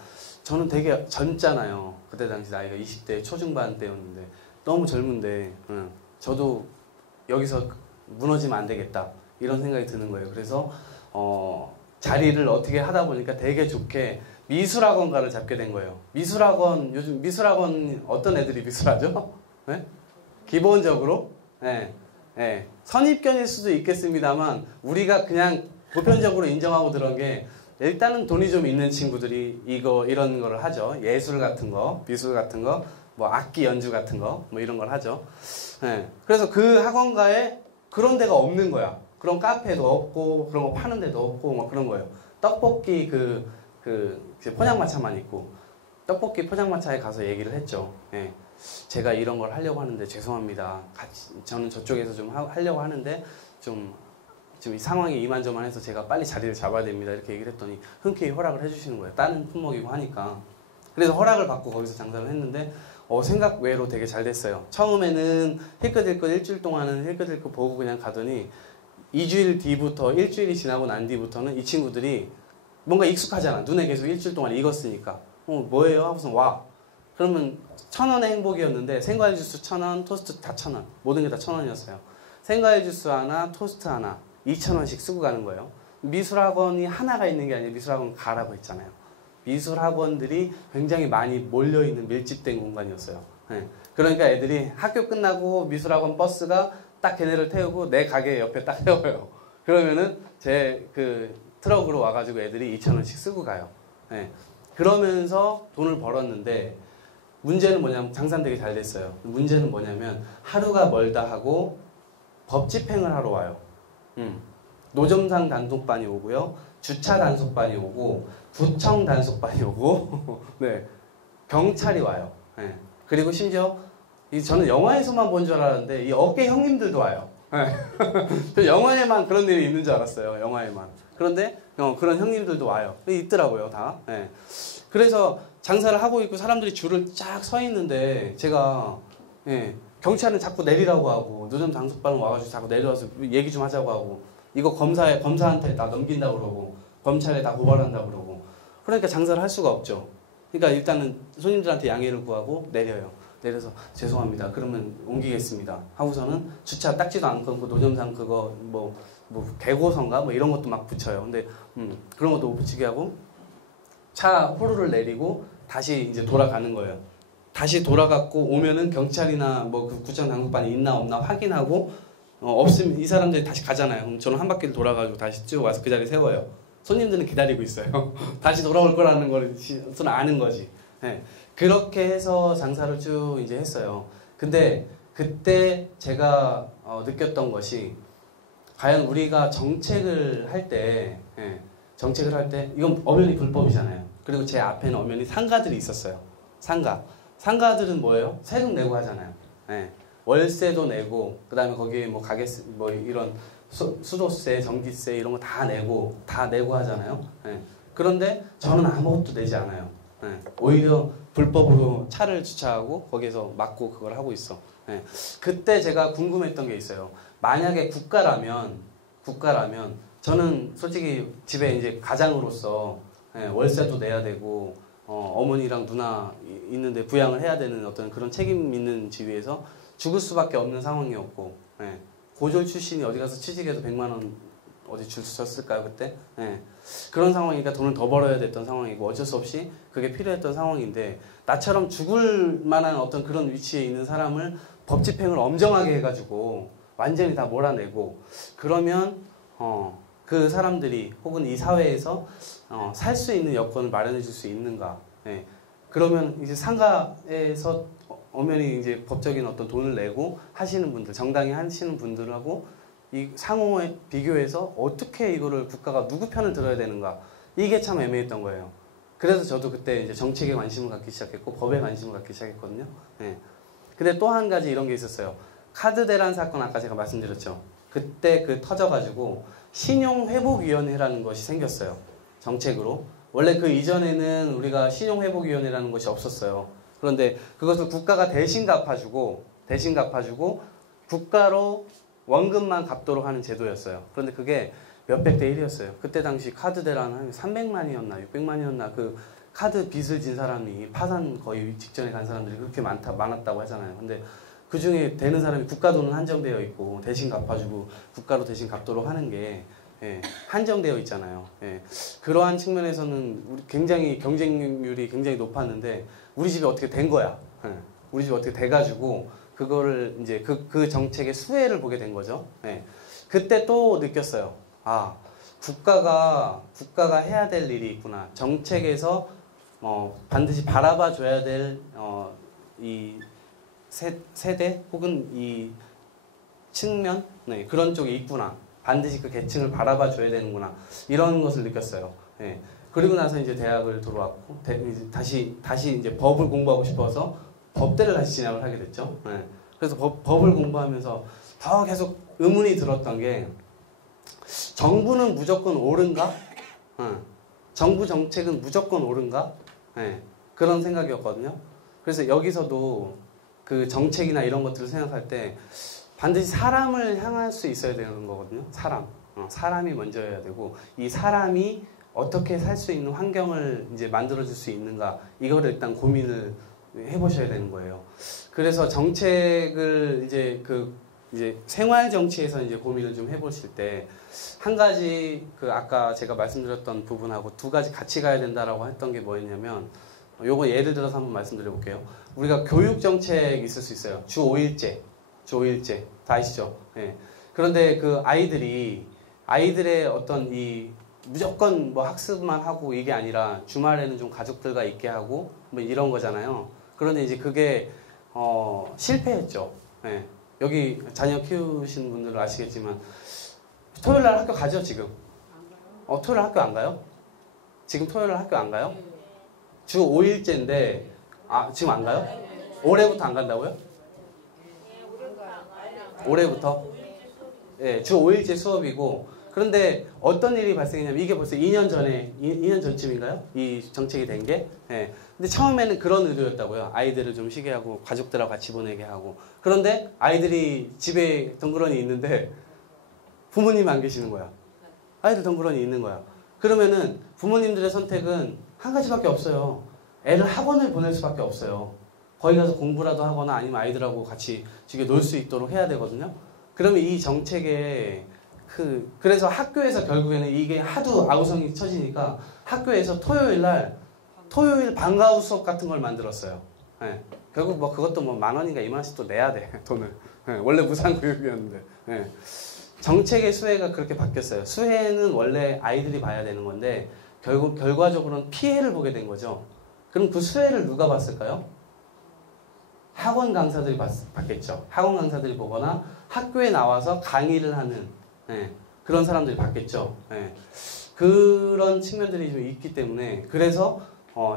저는 되게 젊잖아요. 그때 당시 나이가 20대 초중반 때였는데 너무 젊은데 저도 여기서 무너지면 안 되겠다 이런 생각이 드는 거예요. 그래서 자리를 어떻게 하다 보니까 되게 좋게 미술학원가를 잡게 된 거예요. 미술학원, 요즘 미술학원 어떤 애들이 미술하죠? 네? 기본적으로 선입견일 수도 있겠습니다만 우리가 그냥 보편적으로 인정하고 들은 게 일단은 돈이 좀 있는 친구들이 이런 거를 하죠. 예술 같은 거, 미술 같은 거, 뭐 악기 연주 같은 거, 뭐 이런 걸 하죠. 그래서 그 학원가에 그런 데가 없는 거야. 그런 카페도 없고, 그런 거 파는 데도 없고, 막 그런 거예요. 떡볶이 포장마차만 있고, 떡볶이 포장마차에 가서 얘기를 했죠. 제가 이런 걸 하려고 하는데 죄송합니다. 저는 저쪽에서 좀 하려고 하는데 지금 이 상황이 이만저만해서 제가 빨리 자리를 잡아야 됩니다. 이렇게 얘기를 했더니 흔쾌히 허락을 해주시는 거예요. 다른 품목이고 하니까. 그래서 허락을 받고 거기서 장사를 했는데 생각 외로 되게 잘 됐어요. 처음에는 힐끗힐끗 일주일 동안은 힐끗힐끗 보고 그냥 가더니 2주일 뒤부터 일주일이 지나고 난 뒤부터는 이 친구들이 뭔가 익숙하잖아. 눈에 계속 일주일 동안 익었으니까. 뭐예요? 하고서 와. 그러면 1,000원의 행복이었는데 생과일 주스 1,000원, 토스트 다 1,000원. 모든 게 다 1,000원이었어요. 생과일 주스 하나, 토스트 하나 2,000원씩 쓰고 가는 거예요. 미술학원이 하나가 있는 게 아니라 미술학원 가라고 했잖아요. 미술학원들이 굉장히 많이 몰려있는 밀집된 공간이었어요. 그러니까 애들이 학교 끝나고 미술학원 버스가 딱 걔네를 태우고 내 가게 옆에 딱 태워요. 그러면은 제 그 트럭으로 와가지고 애들이 2,000원씩 쓰고 가요. 그러면서 돈을 벌었는데 문제는 뭐냐면 장사는 되게 잘 됐어요. 문제는 뭐냐면 하루가 멀다 하고 법 집행을 하러 와요. 노점상 단속반이 오고요. 주차 단속반이 오고 구청 단속반이 오고 경찰이 와요. 그리고 심지어 저는 영화에서만 본 줄 알았는데 이 어깨 형님들도 와요. 저 영화에만 그런 일이 있는 줄 알았어요. 영화에만. 그런데 그런 형님들도 와요. 있더라고요, 다. 예. 그래서 장사를 하고 있고 사람들이 줄을 쫙 서 있는데 제가 예, 경찰은 자꾸 내리라고 하고 노점 단속반은 와가지고 자꾸 내려와서 얘기 좀 하자고 하고 이거 검사한테 다 넘긴다고 그러고 검찰에 다 고발한다고 그러고 그러니까 장사를 할 수가 없죠. 그러니까 일단은 손님들한테 양해를 구하고 내려요. 내려서 죄송합니다. 그러면 옮기겠습니다. 하고서는 주차 딱지도 안 끊고 노점상 그거 뭐 개고선가 뭐 이런 것도 막 붙여요. 근데 그런 것도 못 붙이게 하고 차 호루를 내리고 다시 이제 돌아가는 거예요. 다시 돌아갔고 오면은 경찰이나 뭐 그 구청 당국반이 있나 없나 확인하고 없으면 이 사람들이 다시 가잖아요. 그럼 저는 한 바퀴를 돌아가지고 다시 쭉 와서 그 자리에 세워요. 손님들은 기다리고 있어요. 다시 돌아올 거라는 걸 저는 아는 거지. 네. 그렇게 해서 장사를 쭉 이제 했어요. 근데 그때 제가 느꼈던 것이 과연 우리가 정책을 할 때 이건 엄연히 불법이잖아요. 그리고 제 앞에는 엄연히 상가들이 있었어요. 상가들은 뭐예요? 세금 내고 하잖아요. 네. 월세도 내고 그다음에 거기에 뭐 가게세 뭐 이런 수도세, 전기세 이런 거 다 내고 하잖아요. 네. 그런데 저는 아무것도 내지 않아요. 네. 오히려 불법으로 차를 주차하고 거기에서 막고 그걸 하고 있어. 네. 그때 제가 궁금했던 게 있어요. 만약에 국가라면 저는 솔직히 집에 이제 가장으로서 월세도 내야 되고 어머니랑 누나 있는데 부양을 해야 되는 어떤 그런 책임 있는 지위에서 죽을 수밖에 없는 상황이었고 고졸 출신이 어디 가서 취직해도 100만 원 어디 줄 수 있었을까요 그때? 그런 상황이니까 돈을 더 벌어야 됐던 상황이고 어쩔 수 없이 그게 필요했던 상황인데 나처럼 죽을 만한 어떤 그런 위치에 있는 사람을 법 집행을 엄정하게 해가지고 완전히 다 몰아내고 그러면 그 사람들이 혹은 이 사회에서 살 수 있는 여건을 마련해 줄 수 있는가? 그러면 이제 상가에서 엄연히 이제 법적인 어떤 돈을 내고 하시는 분들, 정당히 하시는 분들하고 이 상호에 비교해서 어떻게 이거를 국가가 누구 편을 들어야 되는가? 이게 참 애매했던 거예요. 그래서 저도 그때 이제 정책에 관심을 갖기 시작했고 법에 관심을 갖기 시작했거든요. 근데 또 한 가지 이런 게 있었어요. 카드 대란 사건 아까 제가 말씀드렸죠. 그때 터져가지고 신용회복위원회라는 것이 생겼어요. 정책으로. 원래 그 이전에는 우리가 신용회복위원회라는 것이 없었어요. 그런데 그것을 국가가 대신 갚아주고 국가로 원금만 갚도록 하는 제도였어요. 그런데 그게 몇백 대 1이었어요. 그때 당시 카드 대란 한 300만이었나 600만이었나 그 카드 빚을 진 사람이 파산 거의 직전에 간 사람들이 그렇게 많았다고 하잖아요. 근데 그 중에 되는 사람이 국가 돈은 한정되어 있고 대신 갚아주고 국가로 대신 갚도록 하는 게 한정되어 있잖아요. 그러한 측면에서는 우리 굉장히 경쟁률이 굉장히 높았는데 우리 집이 어떻게 된 거야. 우리 집이 어떻게 돼가지고 그거를 이제 그 정책의 수혜를 보게 된 거죠. 그때 또 느꼈어요. 아, 국가가 해야 될 일이 있구나. 정책에서 반드시 바라봐 줘야 될 이 세대 혹은 이 측면 그런 쪽이 있구나. 반드시 그 계층을 바라봐 줘야 되는구나. 이런 것을 느꼈어요. 그리고 나서 이제 대학을 들어왔고 다시 이제 법을 공부하고 싶어서 법대를 다시 진학을 하게 됐죠. 그래서 법을 공부하면서 더 계속 의문이 들었던 게 정부는 무조건 옳은가? 정부 정책은 무조건 옳은가? 그런 생각이었거든요. 그래서 여기서도 그 정책이나 이런 것들을 생각할 때 반드시 사람을 향할 수 있어야 되는 거거든요. 사람이 먼저여야 되고 이 사람이 어떻게 살 수 있는 환경을 이제 만들어줄 수 있는가 이거를 일단 고민을 해보셔야 되는 거예요. 그래서 정책을 이제 생활 정치에서 이제 고민을 좀 해보실 때 한 가지 아까 제가 말씀드렸던 부분하고 두 가지 같이 가야 된다라고 했던 게 뭐였냐면 요거 예를 들어서 한번 말씀드려 볼게요. 우리가 교육 정책 있을 수 있어요. 주 5일제 다 아시죠? 그런데 그 아이들의 어떤 이 무조건 뭐 학습만 하고 이게 아니라 주말에는 좀 가족들과 있게 하고 뭐 이런 거잖아요. 그런데 이제 그게 실패했죠. 여기 자녀 키우시는 분들은 아시겠지만 토요일 날 학교 가죠 지금? 토요일 날 학교 안 가요? 지금 토요일 날 학교 안 가요? 주 5일제인데 지금 안 가요? 올해부터 안 간다고요? 올해부터? 예, 주 5일제 수업이고, 그런데 어떤 일이 발생했냐면, 이게 벌써 2년 전에, 2년 전쯤인가요? 이 정책이 된 게? 예. 근데 처음에는 그런 의도였다고요. 아이들을 좀 쉬게 하고, 가족들하고 같이 보내게 하고. 그런데 아이들이 집에 덩그러니 있는데, 부모님이 안 계시는 거야. 아이들 덩그러니 있는 거야. 그러면은 부모님들의 선택은 한 가지밖에 없어요. 애를 학원을 보낼 수밖에 없어요. 거기 가서 공부라도 하거나 아니면 아이들하고 같이 즐겨 놀 수 있도록 해야 되거든요. 그러면 이 정책에 그래서 학교에서 결국에는 이게 하도 아우성이 쳐지니까 학교에서 토요일 방과후 수업 같은 걸 만들었어요. 예. 결국 뭐 그것도 뭐 10,000원인가 20,000원씩 또 내야 돼, 돈을. 예. 원래 무상교육이었는데. 예. 정책의 수혜가 그렇게 바뀌었어요. 수혜는 원래 아이들이 봐야 되는 건데 결과적으로는 피해를 보게 된 거죠. 그럼 그 수혜를 누가 봤을까요? 학원 강사들이 봤겠죠. 학원 강사들이 보거나 학교에 나와서 강의를 하는 그런 사람들이 봤겠죠. 그런 측면들이 좀 있기 때문에 그래서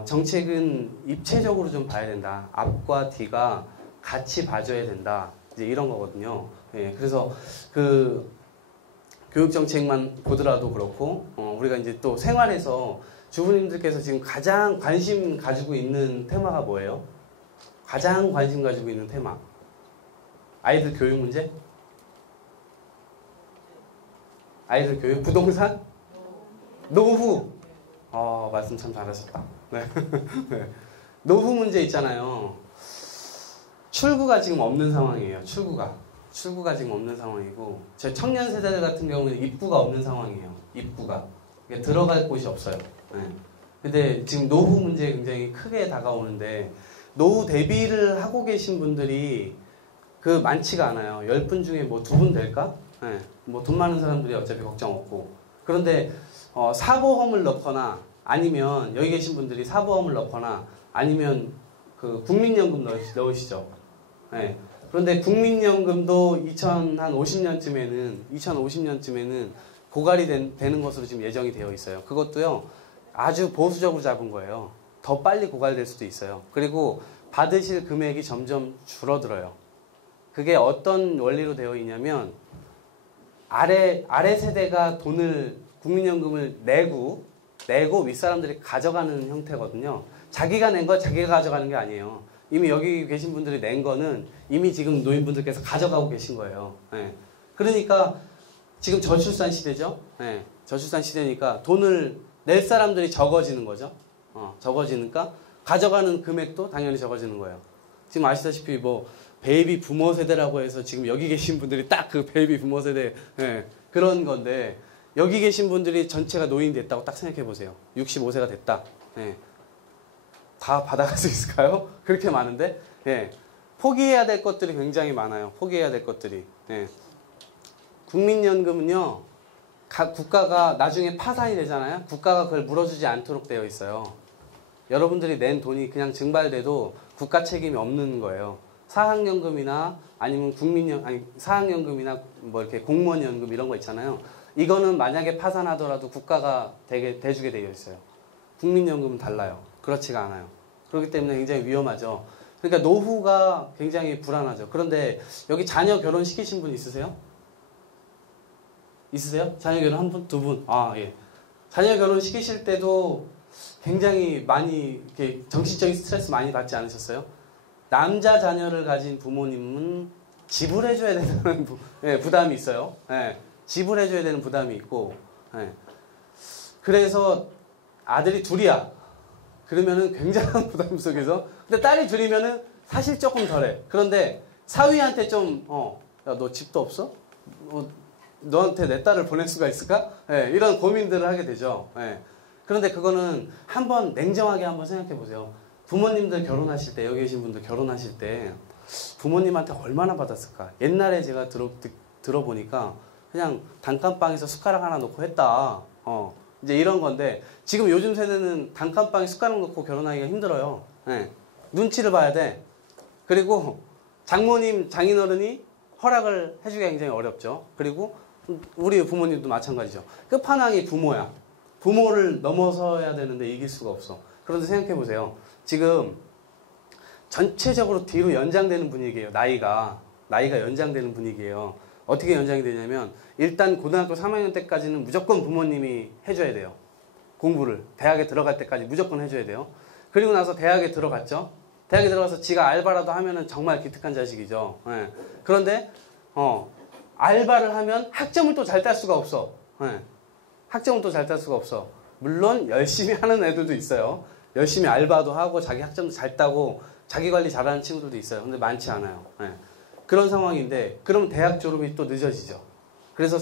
정책은 입체적으로 좀 봐야 된다. 앞과 뒤가 같이 봐줘야 된다. 이제 이런 거거든요. 그래서 그 교육 정책만 보더라도 그렇고 우리가 이제 또 생활에서 주부님들께서 지금 가장 관심 가지고 있는 테마가 뭐예요? 가장 관심 가지고 있는 테마. 아이들 교육 문제? 아이들 교육? 부동산? 노후? 말씀 참 잘하셨다. 네. 네. 노후 문제 있잖아요. 출구가 지금 없는 상황이에요. 출구가 지금 없는 상황이고, 제 청년 세대들 같은 경우는 입구가 없는 상황이에요. 입구가. 그러니까 들어갈 곳이 없어요. 네. 근데 지금 노후 문제 굉장히 크게 다가오는데, 노후 대비를 하고 계신 분들이 많지가 않아요. 10분 중에 뭐 2분 될까? 네. 뭐 돈 많은 사람들이 어차피 걱정 없고. 그런데 사보험을 넣거나 아니면 여기 계신 분들이 사보험을 넣거나 아니면 그 국민연금 넣으시죠. 네. 그런데 국민연금도 2050년쯤에는 고갈이 되는 것으로 지금 예정이 되어 있어요. 그것도요, 아주 보수적으로 잡은 거예요. 더 빨리 고갈될 수도 있어요. 그리고 받으실 금액이 점점 줄어들어요. 그게 어떤 원리로 되어 있냐면, 아래 세대가 국민연금을 내고 윗사람들이 가져가는 형태거든요. 자기가 낸 거 자기가 가져가는 게 아니에요. 이미 여기 계신 분들이 낸 거는 이미 지금 노인분들께서 가져가고 계신 거예요. 그러니까 지금 저출산 시대죠. 저출산 시대니까 돈을 낼 사람들이 적어지는 거죠. 적어지니까 가져가는 금액도 당연히 적어지는 거예요. 지금 아시다시피 뭐 베이비 부모 세대라고 해서 지금 여기 계신 분들이 딱 그 베이비 부모 세대 그런 건데, 여기 계신 분들이 전체가 노인이 됐다고 딱 생각해 보세요. 65세가 됐다. 다 받아갈 수 있을까요? 그렇게 많은데, 포기해야 될 것들이 굉장히 많아요. 포기해야 될 것들이. 국민연금은요, 국가가 나중에 파산이 되잖아요. 국가가 그걸 물어주지 않도록 되어 있어요. 여러분들이 낸 돈이 그냥 증발돼도 국가 책임이 없는 거예요. 사학연금이나 아니면 사학연금이나 뭐 이렇게 공무원연금 이런 거 있잖아요. 이거는 만약에 파산하더라도 국가가 대주게 되어 있어요. 국민연금은 달라요. 그렇지가 않아요. 그렇기 때문에 굉장히 위험하죠. 그러니까 노후가 굉장히 불안하죠. 그런데 여기 자녀 결혼시키신 분 있으세요? 있으세요? 자녀 결혼 한 분? 2분? 예. 자녀 결혼시키실 때도 굉장히 많이 이렇게 정신적인 스트레스 많이 받지 않으셨어요? 남자 자녀를 가진 부모님은 지불해줘야 되는 부담이 있어요. 지불해줘야 되는 부담이 있고, 그래서 아들이 둘이야. 그러면은 굉장한 부담 속에서, 근데 딸이 둘이면은 사실 조금 덜해. 그런데 사위한테 좀, 야, 너 집도 없어? 너한테 내 딸을 보낼 수가 있을까? 이런 고민들을 하게 되죠. 그런데 그거는 한번 냉정하게 한번 생각해 보세요. 부모님들 결혼하실 때, 여기 계신 분들 결혼하실 때 부모님한테 얼마나 받았을까? 옛날에 제가 들어보니까 그냥 단칸방에서 숟가락 하나 놓고 했다. 이제 이런 건데, 지금 요즘 세대는 단칸방에 숟가락 놓고 결혼하기가 힘들어요. 눈치를 봐야 돼. 그리고 장모님, 장인어른이 허락을 해주기가 굉장히 어렵죠. 그리고 우리 부모님도 마찬가지죠. 끝판왕이 부모야. 부모를 넘어서야 되는데 이길 수가 없어. 그런데 생각해 보세요. 지금 전체적으로 뒤로 연장되는 분위기예요. 나이가. 나이가 연장되는 분위기예요. 어떻게 연장이 되냐면 일단 고등학교 3학년 때까지는 무조건 부모님이 해줘야 돼요. 공부를 대학에 들어갈 때까지 무조건 해줘야 돼요. 그리고 나서 대학에 들어갔죠. 대학에 들어가서 지가 알바라도 하면은 정말 기특한 자식이죠. 예. 그런데 알바를 하면 학점을 또 잘 딸 수가 없어. 예. 학점을 또 잘 딸 수가 없어. 물론 열심히 하는 애들도 있어요. 열심히 알바도 하고 자기 학점도 잘 따고 자기 관리 잘하는 친구들도 있어요. 근데 많지 않아요. 예. 그런 상황인데 그럼 대학 졸업이 또 늦어지죠. 그래서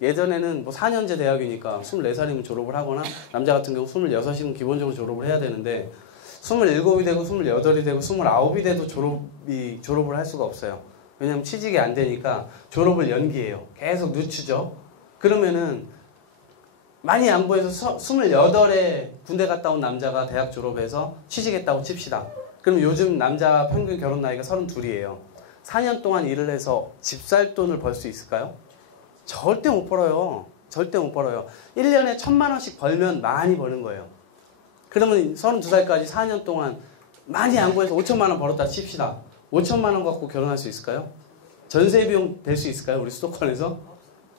예전에는 뭐 4년제 대학이니까 24살이면 졸업을 하거나 남자 같은 경우 26이면 기본적으로 졸업을 해야 되는데 27이 되고 28이 되고 29이 돼도 졸업을 할 수가 없어요. 왜냐면 취직이 안 되니까 졸업을 연기해요. 계속 늦추죠. 그러면은 많이 양보해서 28에 군대 갔다 온 남자가 대학 졸업해서 취직했다고 칩시다. 그럼 요즘 남자 평균 결혼 나이가 32이에요. 4년 동안 일을 해서 집 살 돈을 벌 수 있을까요? 절대 못 벌어요. 절대 못 벌어요. 1년에 1,000만 원씩 벌면 많이 버는 거예요. 그러면 32살까지 4년 동안 많이 양보해서 5천만 원 벌었다 칩시다. 5천만 원 갖고 결혼할 수 있을까요? 전세 비용 될 수 있을까요? 우리 수도권에서?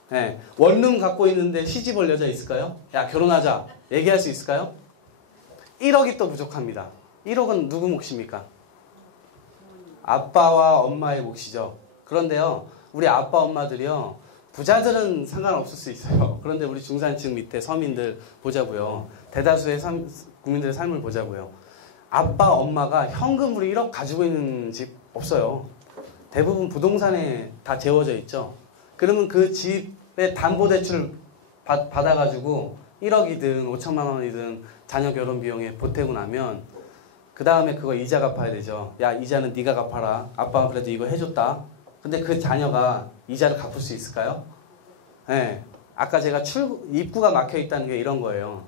네. 원룸 갖고 있는데 시집 올 여자 있을까요? 야, 결혼하자. 얘기할 수 있을까요? 1억이 또 부족합니다. 1억은 누구 몫입니까? 아빠와 엄마의 몫이죠. 그런데요, 우리 아빠 엄마들이요, 부자들은 상관없을 수 있어요. 그런데 우리 중산층 밑에 서민들 보자고요. 대다수의 국민들의 삶을 보자고요. 아빠 엄마가 현금으로 1억 가지고 있는 집 없어요. 대부분 부동산에 다 재워져 있죠. 그러면 그 집에 담보대출 받아가지고 1억이든 5천만 원이든 자녀 결혼 비용에 보태고 나면 그 다음에 그거 이자 갚아야 되죠. 야, 이자는 네가 갚아라. 아빠가 그래도 이거 해줬다. 근데 그 자녀가 이자를 갚을 수 있을까요? 네. 아까 제가 입구가 막혀 있다는 게 이런 거예요.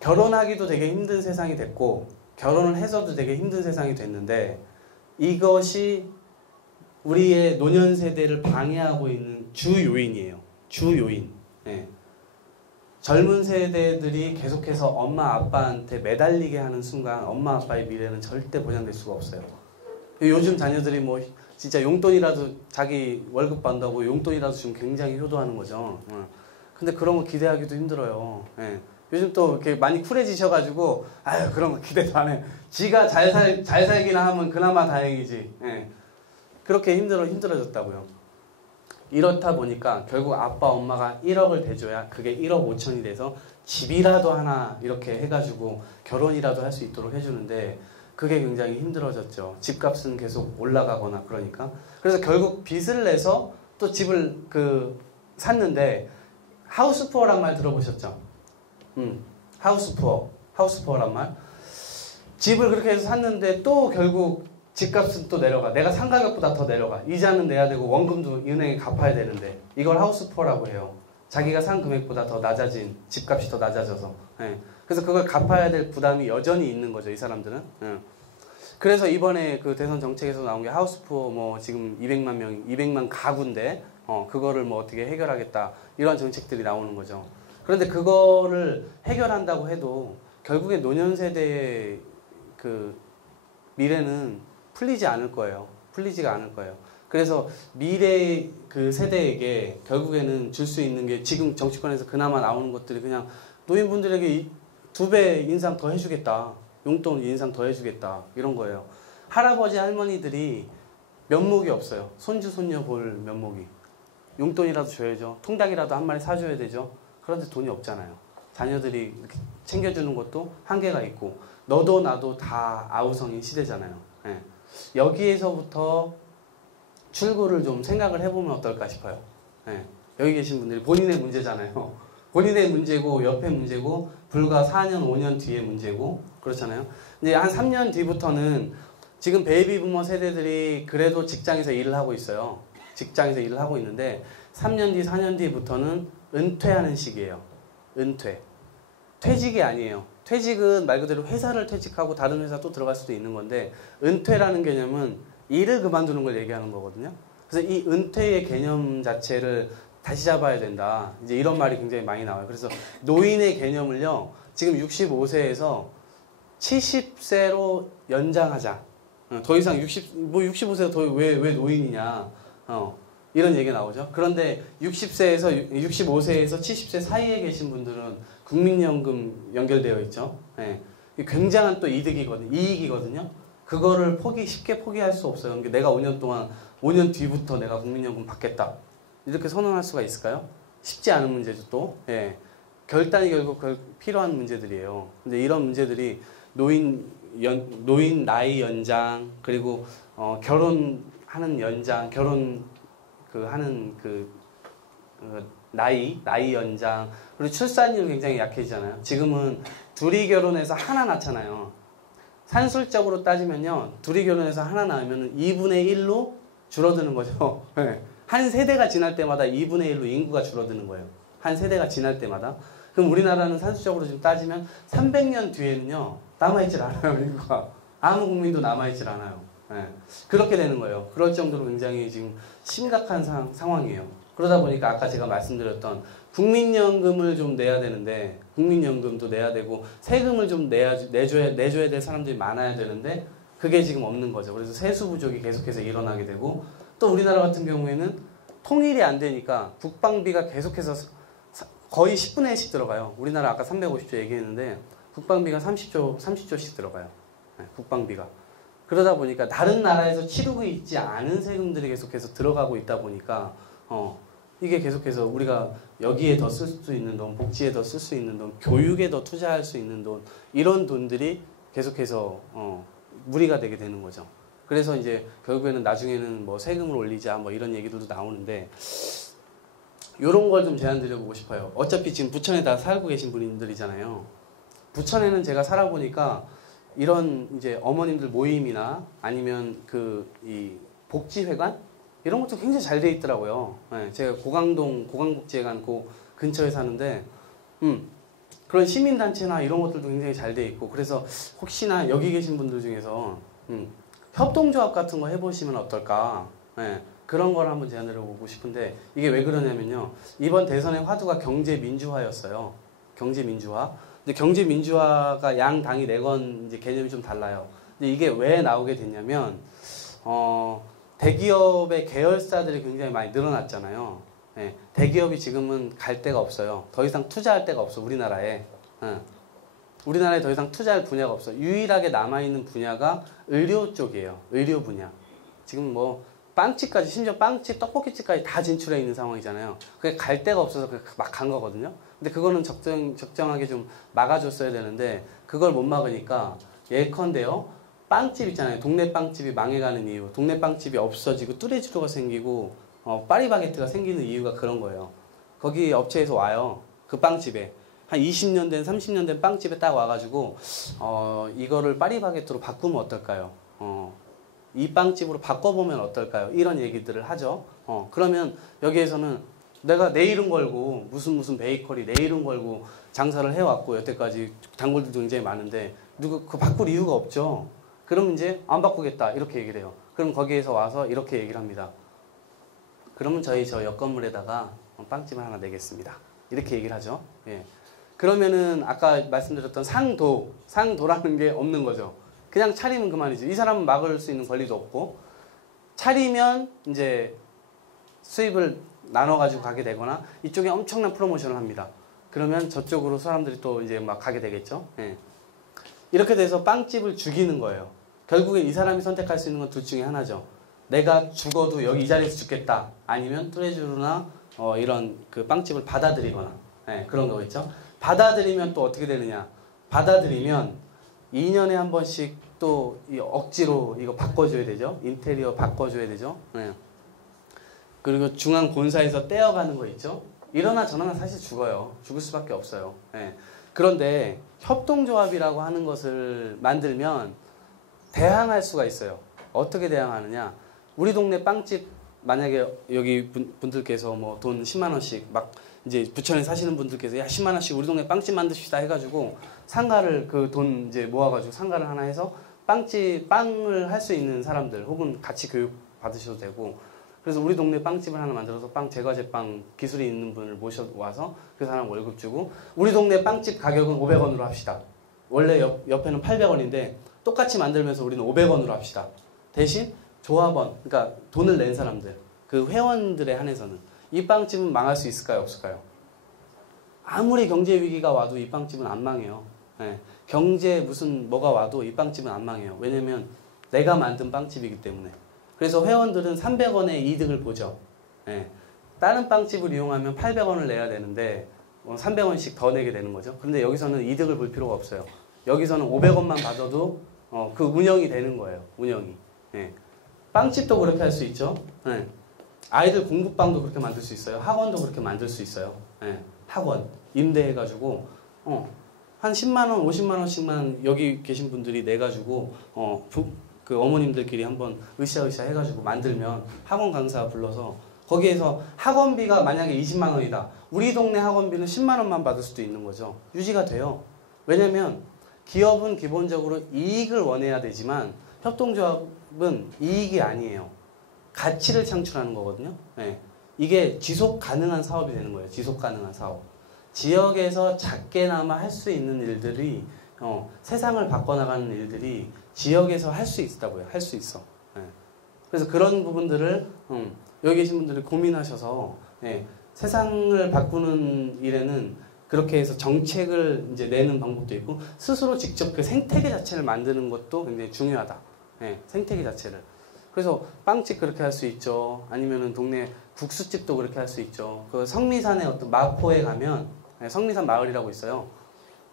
결혼하기도 되게 힘든 세상이 됐고 결혼을 해서도 되게 힘든 세상이 됐는데 이것이 우리의 노년 세대를 방해하고 있는 주 요인이에요. 주 요인. 네. 젊은 세대들이 계속해서 엄마 아빠한테 매달리게 하는 순간 엄마 아빠의 미래는 절대 보장될 수가 없어요. 요즘 자녀들이 뭐 진짜 용돈이라도 자기 월급 받는다고 용돈이라도 지금 굉장히 효도하는 거죠. 근데 그런 거 기대하기도 힘들어요. 예. 요즘 또 이렇게 많이 쿨해지셔가지고 아유 그런 거 기대도 안 해. 지가 잘 살기나 하면 그나마 다행이지. 예. 그렇게 힘들어졌다고요. 이렇다 보니까 결국 아빠 엄마가 1억을 대줘야 그게 1억 5천이 돼서 집이라도 하나 이렇게 해가지고 결혼이라도 할 수 있도록 해주는데 그게 굉장히 힘들어졌죠. 집값은 계속 올라가거나 그러니까. 그래서 결국 빚을 내서 또 집을 샀는데 하우스푸어란 말 들어보셨죠? 하우스푸어란 말. 집을 그렇게 해서 샀는데 또 결국 집값은 또 내려가. 내가 산 가격보다 더 내려가. 이자는 내야 되고 원금도 은행에 갚아야 되는데 이걸 하우스푸어라고 해요. 자기가 산 금액보다 더 낮아진 집값이 더 낮아져서. 예. 그래서 그걸 갚아야 될 부담이 여전히 있는 거죠, 이 사람들은. 예. 그래서 이번에 그 대선 정책에서 나온 게 하우스푸어 뭐 지금 200만 가구인데 그거를 뭐 어떻게 해결하겠다 이런 정책들이 나오는 거죠. 그런데 그거를 해결한다고 해도 결국에 노년 세대의 그 미래는 풀리지가 않을 거예요. 그래서 미래 그 세대에게 결국에는 줄 수 있는 게 지금 정치권에서 그나마 나오는 것들이 그냥 노인분들에게 2배 인상 더 해주겠다. 용돈 인상 더 해주겠다. 이런 거예요. 할아버지 할머니들이 면목이 없어요. 손주 손녀 볼 면목이. 용돈이라도 줘야죠. 통닭이라도 한 마리 사줘야 되죠. 그런데 돈이 없잖아요. 자녀들이 이렇게 챙겨주는 것도 한계가 있고 너도 나도 다 아우성인 시대잖아요. 예. 여기에서부터 출구를 좀 생각을 해보면 어떨까 싶어요. 예. 여기 계신 분들이 본인의 문제잖아요. 본인의 문제고 옆에 문제고 불과 4년 5년 뒤의 문제고 그렇잖아요. 근데 한 3년 뒤부터는 지금 베이비 부머 세대들이 그래도 직장에서 일을 하고 있어요. 직장에서 일을 하고 있는데 3년 뒤 4년 뒤부터는 은퇴하는 시기예요. 은퇴. 퇴직이 아니에요. 퇴직은 말 그대로 회사를 퇴직하고 다른 회사 또 들어갈 수도 있는 건데 은퇴라는 개념은 일을 그만두는 걸 얘기하는 거거든요. 그래서 이 은퇴의 개념 자체를 다시 잡아야 된다. 이제 이런 말이 굉장히 많이 나와요. 그래서 노인의 개념을요. 지금 65세에서 70세로 연장하자. 더 이상 65세가 더 왜 노인이냐. 이런 얘기가 나오죠. 그런데 65세에서 70세 사이에 계신 분들은 국민연금 연결되어 있죠. 예. 굉장한 또 이익이거든요. 그거를 쉽게 포기할 수 없어요. 그러니까 내가 5년 뒤부터 내가 국민연금 받겠다. 이렇게 선언할 수가 있을까요? 쉽지 않은 문제죠, 또. 예. 결단이 결국 필요한 문제들이에요. 근데 이런 문제들이 노인 나이 연장, 그리고, 결혼하는 연장, 나이 연장, 그리고 출산율이 굉장히 약해지잖아요. 지금은 둘이 결혼해서 하나 낳잖아요. 산술적으로 따지면요, 둘이 결혼해서 하나 낳으면 2분의 1로 줄어드는 거죠. 네. 한 세대가 지날 때마다 2분의 1로 인구가 줄어드는 거예요. 한 세대가 지날 때마다. 그럼 우리나라는 산술적으로 지금 따지면 300년 뒤에는요, 남아있질 않아요, 인구가. 아무 국민도 남아있질 않아요. 네. 그렇게 되는 거예요. 그럴 정도로 굉장히 지금 심각한 상황이에요. 그러다 보니까 아까 제가 말씀드렸던 국민연금을 좀 내야 되는데, 국민연금도 내야 되고 세금을 좀 내줘야 될 사람들이 많아야 되는데 그게 지금 없는 거죠. 그래서 세수 부족이 계속해서 일어나게 되고, 또 우리나라 같은 경우에는 통일이 안 되니까 국방비가 계속해서 거의 10분의 1씩 들어가요. 우리나라 아까 350조 얘기했는데 국방비가 30조씩 들어가요. 네, 국방비가. 그러다 보니까 다른 나라에서 치르고 있지 않은 세금들이 계속해서 들어가고 있다 보니까 이게 계속해서 우리가 여기에 더 쓸 수 있는 돈, 복지에 더 쓸 수 있는 돈, 교육에 더 투자할 수 있는 돈, 이런 돈들이 계속해서 무리가 되게 되는 거죠. 그래서 이제 결국에는 나중에는 뭐 세금을 올리자 뭐 이런 얘기들도 나오는데, 이런 걸 좀 제안 드려보고 싶어요. 어차피 지금 부천에 다 살고 계신 분들이잖아요. 부천에는 제가 살아보니까 이런 이제 어머님들 모임이나 아니면 이 복지회관 이런 것도 굉장히 잘 돼 있더라고요. 네, 제가 고강복지회관 그 근처에 사는데, 그런 시민단체나 이런 것들도 굉장히 잘 돼 있고, 그래서 혹시나 여기 계신 분들 중에서 협동조합 같은 거 해보시면 어떨까. 네, 그런 걸 한번 제안을 해보고 싶은데, 이게 왜 그러냐면요, 이번 대선의 화두가 경제민주화였어요. 경제민주화. 근데 경제민주화가 양 당이 내건 이제 개념이 좀 달라요. 근데 이게 왜 나오게 됐냐면, 대기업의 계열사들이 굉장히 많이 늘어났잖아요. 네, 대기업이 지금은 갈 데가 없어요. 더 이상 투자할 데가 없어, 우리나라에. 우리나라에 더 이상 투자할 분야가 없어. 유일하게 남아있는 분야가 의료 쪽이에요. 의료 분야. 지금 뭐 빵집까지, 심지어 빵집, 떡볶이집까지 다 진출해 있는 상황이잖아요. 그게 갈 데가 없어서 막 간 거거든요. 근데 그거는 적정하게 좀 막아줬어야 되는데, 그걸 못 막으니까 예컨대요, 빵집 있잖아요. 동네 빵집이 망해가는 이유, 동네 빵집이 없어지고 뚜레쥬르가 생기고 파리바게뜨가 생기는 이유가 그런 거예요. 거기 업체에서 와요. 그 빵집에 한 20년 된 30년 된 빵집에 딱 와가지고 이거를 파리바게뜨로 바꾸면 어떨까요? 이 빵집으로 바꿔보면 어떨까요? 이런 얘기들을 하죠. 그러면 여기에서는 내가 내 이름 걸고 무슨 베이커리 내 이름 걸고 장사를 해왔고, 여태까지 단골들도 굉장히 많은데 그 바꿀 이유가 없죠. 그럼 이제 안 바꾸겠다 이렇게 얘기를 해요. 그럼 거기에서 와서 이렇게 얘기를 합니다. 그러면 저 옆 건물에다가 빵집을 하나 내겠습니다. 이렇게 얘기를 하죠. 예. 그러면은 아까 말씀드렸던 상도라는 게 없는 거죠. 그냥 차리면 그만이죠. 이 사람은 막을 수 있는 권리도 없고, 차리면 이제 수입을 나눠가지고 가게 되거나 이쪽에 엄청난 프로모션을 합니다. 그러면 저쪽으로 사람들이 또 이제 막 가게 되겠죠. 예. 이렇게 돼서 빵집을 죽이는 거예요. 결국엔 이 사람이 선택할 수 있는 건 둘 중에 하나죠. 내가 죽어도 여기 이 자리에서 죽겠다. 아니면 뚜레쥬르나 이런 그 빵집을 받아들이거나, 네, 그런 거겠죠. 받아들이면 또 어떻게 되느냐. 받아들이면 2년에 한 번씩 또 억지로 이거 바꿔줘야 되죠. 인테리어 바꿔줘야 되죠. 네. 그리고 중앙 본사에서 떼어가는 거 있죠. 이러나 저러나 사실 죽어요. 죽을 수밖에 없어요. 네. 그런데 협동조합이라고 하는 것을 만들면 대항할 수가 있어요. 어떻게 대항하느냐. 우리 동네 빵집, 만약에 여기 분들께서 뭐 돈 10만 원씩 막 이제 부천에 사시는 분들께서 야 10만 원씩 우리 동네 빵집 만드시다 해가지고 상가를 그 돈 이제 모아가지고 상가를 하나 해서 빵을 할 수 있는 사람들, 혹은 같이 교육 받으셔도 되고, 그래서 우리 동네 빵집을 하나 만들어서 제과제빵 기술이 있는 분을 모셔와서 그 사람 월급 주고, 우리 동네 빵집 가격은 500원으로 합시다. 원래 옆에는 800원인데 똑같이 만들면서 우리는 500원으로 합시다. 대신 조합원, 그러니까 돈을 낸 사람들, 그 회원들에 한해서는 이 빵집은 망할 수 있을까요? 없을까요? 아무리 경제 위기가 와도 이 빵집은 안 망해요. 예. 경제 무슨 뭐가 와도 이 빵집은 안 망해요. 왜냐면 내가 만든 빵집이기 때문에. 그래서 회원들은 300원의 이득을 보죠. 예. 다른 빵집을 이용하면 800원을 내야 되는데 300원씩 더 내게 되는 거죠. 그런데 여기서는 이득을 볼 필요가 없어요. 여기서는 500원만 받아도 그 운영이 되는 거예요. 운영이. 예. 빵집도 그렇게 할 수 있죠. 예. 아이들 공부방도 그렇게 만들 수 있어요. 학원도 그렇게 만들 수 있어요. 예. 학원 임대해가지고 한 10만 원, 50만 원씩만 여기 계신 분들이 내가지고 그 어머님들끼리 한번 으쌰으쌰 해가지고 만들면 학원 강사 불러서 거기에서 학원비가 만약에 20만 원이다. 우리 동네 학원비는 10만 원만 받을 수도 있는 거죠. 유지가 돼요. 왜냐면 기업은 기본적으로 이익을 원해야 되지만 협동조합은 이익이 아니에요. 가치를 창출하는 거거든요. 네. 이게 지속 가능한 사업이 되는 거예요. 지속 가능한 사업. 지역에서 작게나마 할 수 있는 일들이 세상을 바꿔나가는 일들이 지역에서 할 수 있다고요. 할 수 있어. 네. 그래서 그런 부분들을 여기 계신 분들이 고민하셔서 세상을 바꾸는 일에는 그렇게 해서 정책을 이제 내는 방법도 있고 스스로 직접 그 생태계 자체를 만드는 것도 굉장히 중요하다. 생태계 자체를. 그래서 빵집 그렇게 할 수 있죠. 아니면은 동네 국수집도 그렇게 할 수 있죠. 그 성미산의 어떤 마포에 가면 성미산 마을이라고 있어요.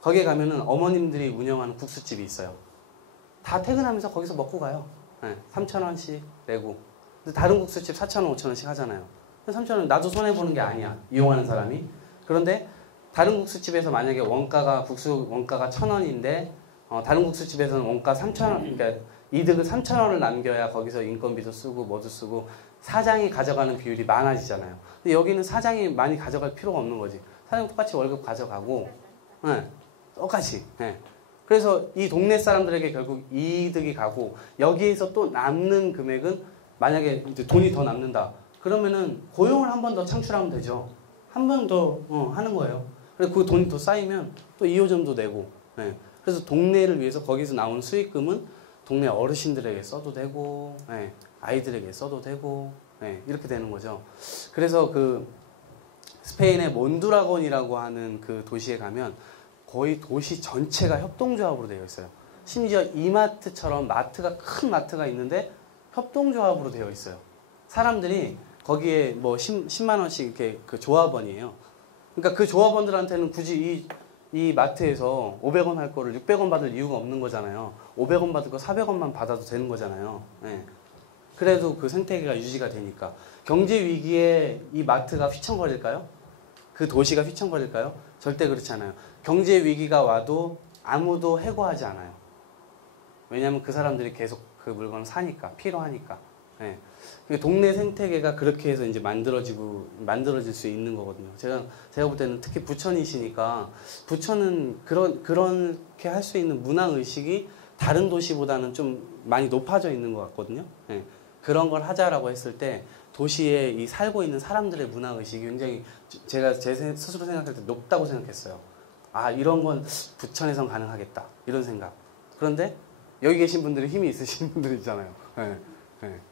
거기에 가면은 어머님들이 운영하는 국수집이 있어요. 다 퇴근하면서 거기서 먹고 가요. 3,000원씩 내고. 근데 다른 국수집 4,000원, 5,000원씩 하잖아요. 3,000원 나도 손해보는 게 아니야. 이용하는 사람이. 그런데 다른 국수집에서 만약에 국수 원가가 1,000원인데 다른 국수집에서는 원가 3,000원, 그러니까 이득을 3,000원을 남겨야 거기서 인건비도 쓰고 뭐도 쓰고 사장이 가져가는 비율이 많아지잖아요. 근데 여기는 사장이 많이 가져갈 필요가 없는 거지. 사장 똑같이 월급 가져가고, 똑같이. 그래서 이 동네 사람들에게 결국 이득이 가고 여기에서 또 남는 금액은 만약에 이제 돈이 더 남는다. 그러면은 고용을 한 번 더 창출하면 되죠. 한 번 더 하는 거예요. 그래서 그 돈이 더 쌓이면 또 2호점도 내고. 그래서 동네를 위해서 거기서 나온 수익금은 동네 어르신들에게 써도 되고, 아이들에게 써도 되고, 이렇게 되는 거죠. 그래서 그 스페인의 몬두라곤이라고 하는 그 도시에 가면 거의 도시 전체가 협동조합으로 되어 있어요. 심지어 이마트처럼 큰 마트가 있는데 협동조합으로 되어 있어요. 사람들이 거기에 뭐 10만 원씩 이렇게 그 조합원이에요. 그러니까 그 조합원들한테는 굳이 이 마트에서 500원 할 거를 600원 받을 이유가 없는 거잖아요. 500원 받을 거 400원만 받아도 되는 거잖아요. 그래도 그 생태계가 유지가 되니까. 경제 위기에 이 마트가 휘청거릴까요? 그 도시가 휘청거릴까요? 절대 그렇지 않아요. 경제 위기가 와도 아무도 해고하지 않아요. 왜냐하면 그 사람들이 계속 그 물건을 사니까, 필요하니까. 동네 생태계가 그렇게 해서 이제 만들어질 수 있는 거거든요. 제가 볼 때는 특히 부천이시니까 부천은 그렇게 할 수 있는 문화 의식이 다른 도시보다는 좀 많이 높아져 있는 것 같거든요. 그런 걸 하자라고 했을 때 도시에 이 살고 있는 사람들의 문화 의식이 굉장히 제가 스스로 생각할 때 높다고 생각했어요. 아, 이런 건 부천에선 가능하겠다. 이런 생각. 그런데 여기 계신 분들이 힘이 있으신 분들이잖아요.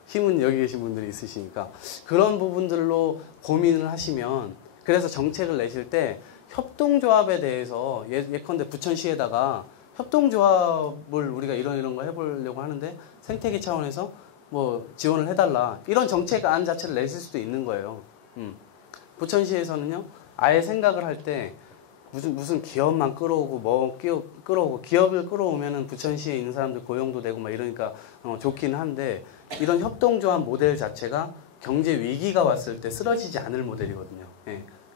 힘은 여기 계신 분들이 있으시니까 그런 부분들로 고민을 하시면, 그래서 정책을 내실 때 협동조합에 대해서 예컨대 부천시에다가 협동조합을 우리가 이런 거 해보려고 하는데 생태계 차원에서 뭐 지원을 해달라, 이런 정책안 자체를 내실 수도 있는 거예요. 부천시에서는요 아예 생각을 할 때 무슨 기업만 끌어오고 끌어오고, 기업을 끌어오면은 부천시에 있는 사람들 고용도 되고 막 이러니까 좋긴 한데, 이런 협동조합 모델 자체가 경제 위기가 왔을 때 쓰러지지 않을 모델이거든요.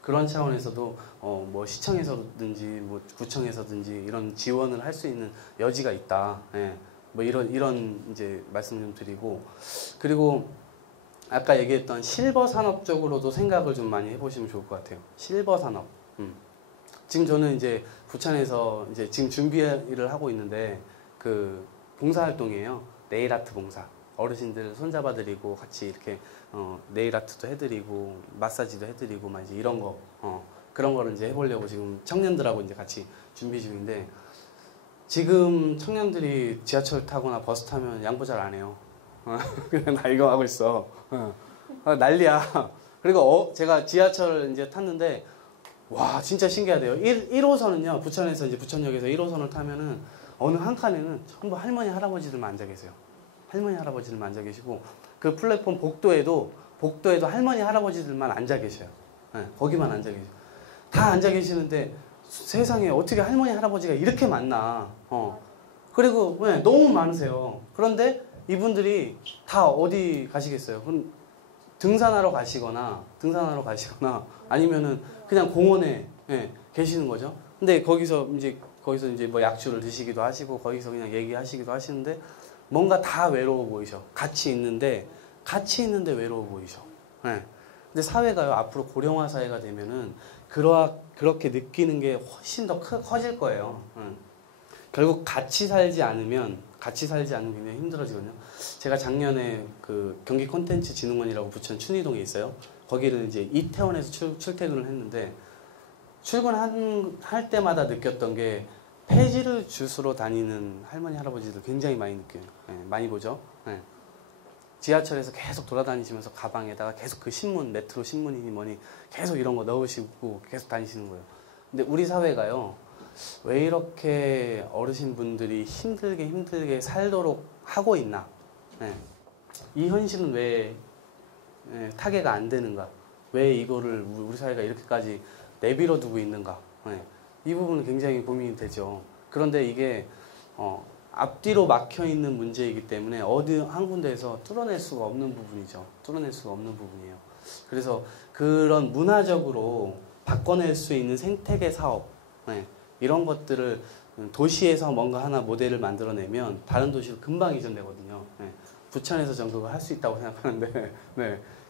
그런 차원에서도 뭐 시청에서든지 뭐 구청에서든지 이런 지원을 할 수 있는 여지가 있다. 뭐 이런 이제 말씀 좀 드리고, 그리고 아까 얘기했던 실버 산업 쪽으로도 생각을 좀 많이 해보시면 좋을 것 같아요. 실버 산업. 지금 저는 이제 부천에서 이제 지금 준비를 하고 있는데 그 봉사활동이에요. 네일아트 봉사. 어르신들 손잡아드리고 같이 이렇게 네일아트도 해드리고 마사지도 해드리고 막 이제 이런 그런 거를 이제 해보려고 지금 청년들하고 이제 같이 준비 중인데, 지금 청년들이 지하철 타거나 버스 타면 양보 잘 안 해요. 그냥 나 이거 하고 있어. 난리야. 그리고 제가 지하철을 이제 탔는데 와 진짜 신기하대요. 1호선은요 부천에서 이제 부천역에서 1호선을 타면은 어느 한 칸에는 전부 할머니 할아버지들만 앉아 계세요. 할머니 할아버지들만 앉아 계시고 그 플랫폼 복도에도 할머니 할아버지들만 앉아 계셔요. 거기만 앉아 계세요. 다 앉아 계시는데 세상에 어떻게 할머니 할아버지가 이렇게 많나. 그리고 너무 많으세요. 그런데 이분들이 다 어디 가시겠어요? 등산하러 가시거나 아니면은 그냥 공원에 계시는 거죠. 근데 거기서 이제 뭐 약주를 드시기도 하시고 거기서 그냥 얘기하시기도 하시는데 뭔가 다 외로워 보이셔. 같이 있는데 외로워 보이셔. 근데 사회가요 앞으로 고령화 사회가 되면은 그렇게 느끼는 게 훨씬 더 커질 거예요. 결국 같이 살지 않으면 굉장히 힘들어지거든요. 제가 작년에 그 경기 콘텐츠 진흥원이라고 부천 춘희동에 있어요. 거기를 이제 이태원에서 출퇴근을 했는데 출근할 때마다 느꼈던 게 폐지를 주스러 다니는 할머니 할아버지들 굉장히 많이 느껴요. 많이 보죠. 지하철에서 계속 돌아다니시면서 가방에다가 계속 그 신문, 메트로 신문이니 뭐니 계속 이런 거 넣으시고 계속 다니시는 거예요. 근데 우리 사회가요, 왜 이렇게 어르신분들이 힘들게 살도록 하고 있나? 이 현실은 왜 타개가 안 되는가? 왜 이거를 우리 사회가 이렇게까지 내버려 두고 있는가? 이 부분은 굉장히 고민이 되죠. 그런데 이게 앞뒤로 막혀 있는 문제이기 때문에 어디 한 군데에서 뚫어낼 수가 없는 부분이죠. 그래서 그런 문화적으로 바꿔낼 수 있는 생태계 사업, 이런 것들을 도시에서 뭔가 하나 모델을 만들어내면 다른 도시로 금방 이전되거든요. 부천에서 전 그거 할 수 있다고 생각하는데,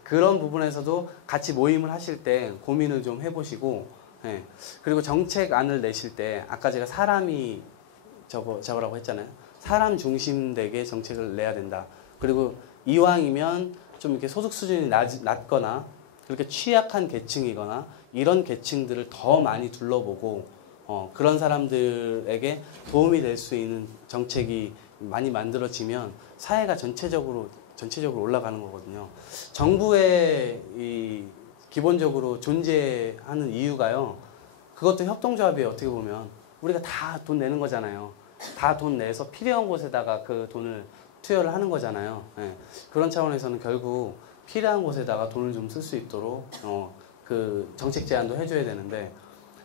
그런 부분에서도 같이 모임을 하실 때 고민을 좀 해보시고, 그리고 정책안을 내실 때 아까 제가 사람이 저거라고 했잖아요. 사람 중심되게 정책을 내야 된다. 그리고 이왕이면 좀 이렇게 소득 수준이 낮거나 그렇게 취약한 계층이거나 이런 계층들을 더 많이 둘러보고 그런 사람들에게 도움이 될 수 있는 정책이 많이 만들어지면 사회가 전체적으로 올라가는 거거든요. 정부의 기본적으로 존재하는 이유가요. 그것도 협동조합이에요. 어떻게 보면 우리가 다 돈 내는 거잖아요. 다 돈 내서 필요한 곳에다가 그 돈을 투여를 하는 거잖아요. 그런 차원에서는 결국 필요한 곳에다가 돈을 좀 쓸 수 있도록 그 정책 제안도 해줘야 되는데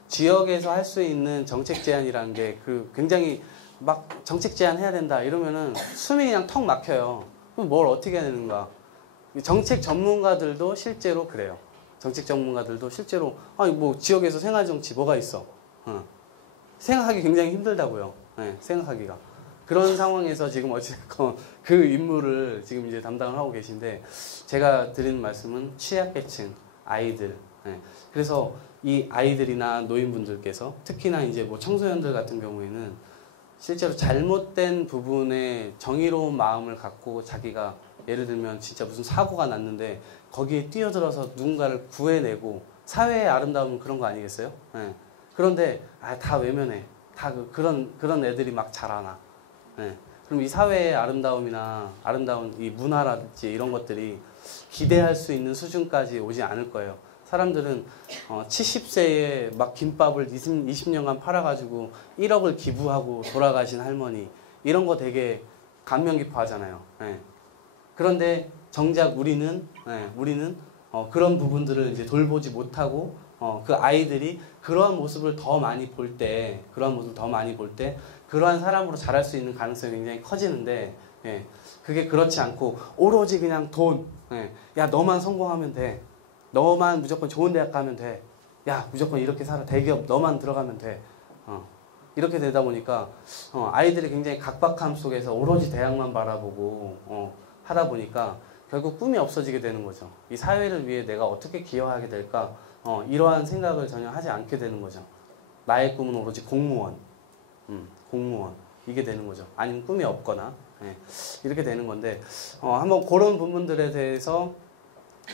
지역에서 할 수 있는 정책 제안이라는 게 굉장히 막 정책 제안 해야 된다 이러면은 숨이 그냥 턱 막혀요. 그럼 뭘 어떻게 해야 되는가? 정책 전문가들도 실제로 그래요. 정책 전문가들도 실제로 뭐 지역에서 생활정치 뭐가 있어? 생각하기 굉장히 힘들다고요. 생각하기가. 그런 상황에서 지금 어쨌건 그 임무를 지금 이제 담당을 하고 계신데 제가 드리는 말씀은 취약계층, 아이들. 그래서 이 아이들이나 노인분들께서 특히나 이제 뭐 청소년들 같은 경우에는 실제로 잘못된 부분에 정의로운 마음을 갖고 자기가 예를 들면 진짜 무슨 사고가 났는데 거기에 뛰어들어서 누군가를 구해내고 사회의 아름다움은 그런 거 아니겠어요? 그런데 다 외면해. 다 그런 애들이 막 자라나. 그럼 이 사회의 아름다운 이 문화라든지 이런 것들이 기대할 수 있는 수준까지 오지 않을 거예요. 사람들은 70세에 막 김밥을 20년간 팔아가지고 1억을 기부하고 돌아가신 할머니 이런 거 되게 감명 깊어 하잖아요. 그런데 정작 우리는 그런 부분들을 이제 돌보지 못하고 그 아이들이 그러한 모습을 더 많이 볼 때 그러한 사람으로 자랄 수 있는 가능성이 굉장히 커지는데 그게 그렇지 않고 오로지 그냥 돈, 야 너만 성공하면 돼, 너만 무조건 좋은 대학 가면 돼, 야 무조건 이렇게 살아, 대기업 너만 들어가면 돼, 이렇게 되다 보니까 아이들이 굉장히 각박함 속에서 오로지 대학만 바라보고 하다 보니까 결국 꿈이 없어지게 되는 거죠. 이 사회를 위해 내가 어떻게 기여하게 될까? 이러한 생각을 전혀 하지 않게 되는 거죠. 나의 꿈은 오로지 공무원 이게 되는 거죠. 아니면 꿈이 없거나 이렇게 되는 건데 한번 그런 부분들에 대해서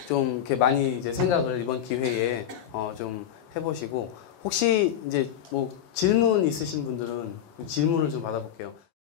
좀 이렇게 많이 이제 생각을 이번 기회에 좀 해보시고 혹시 이제 뭐 질문 있으신 분들은 질문을 좀 받아볼게요.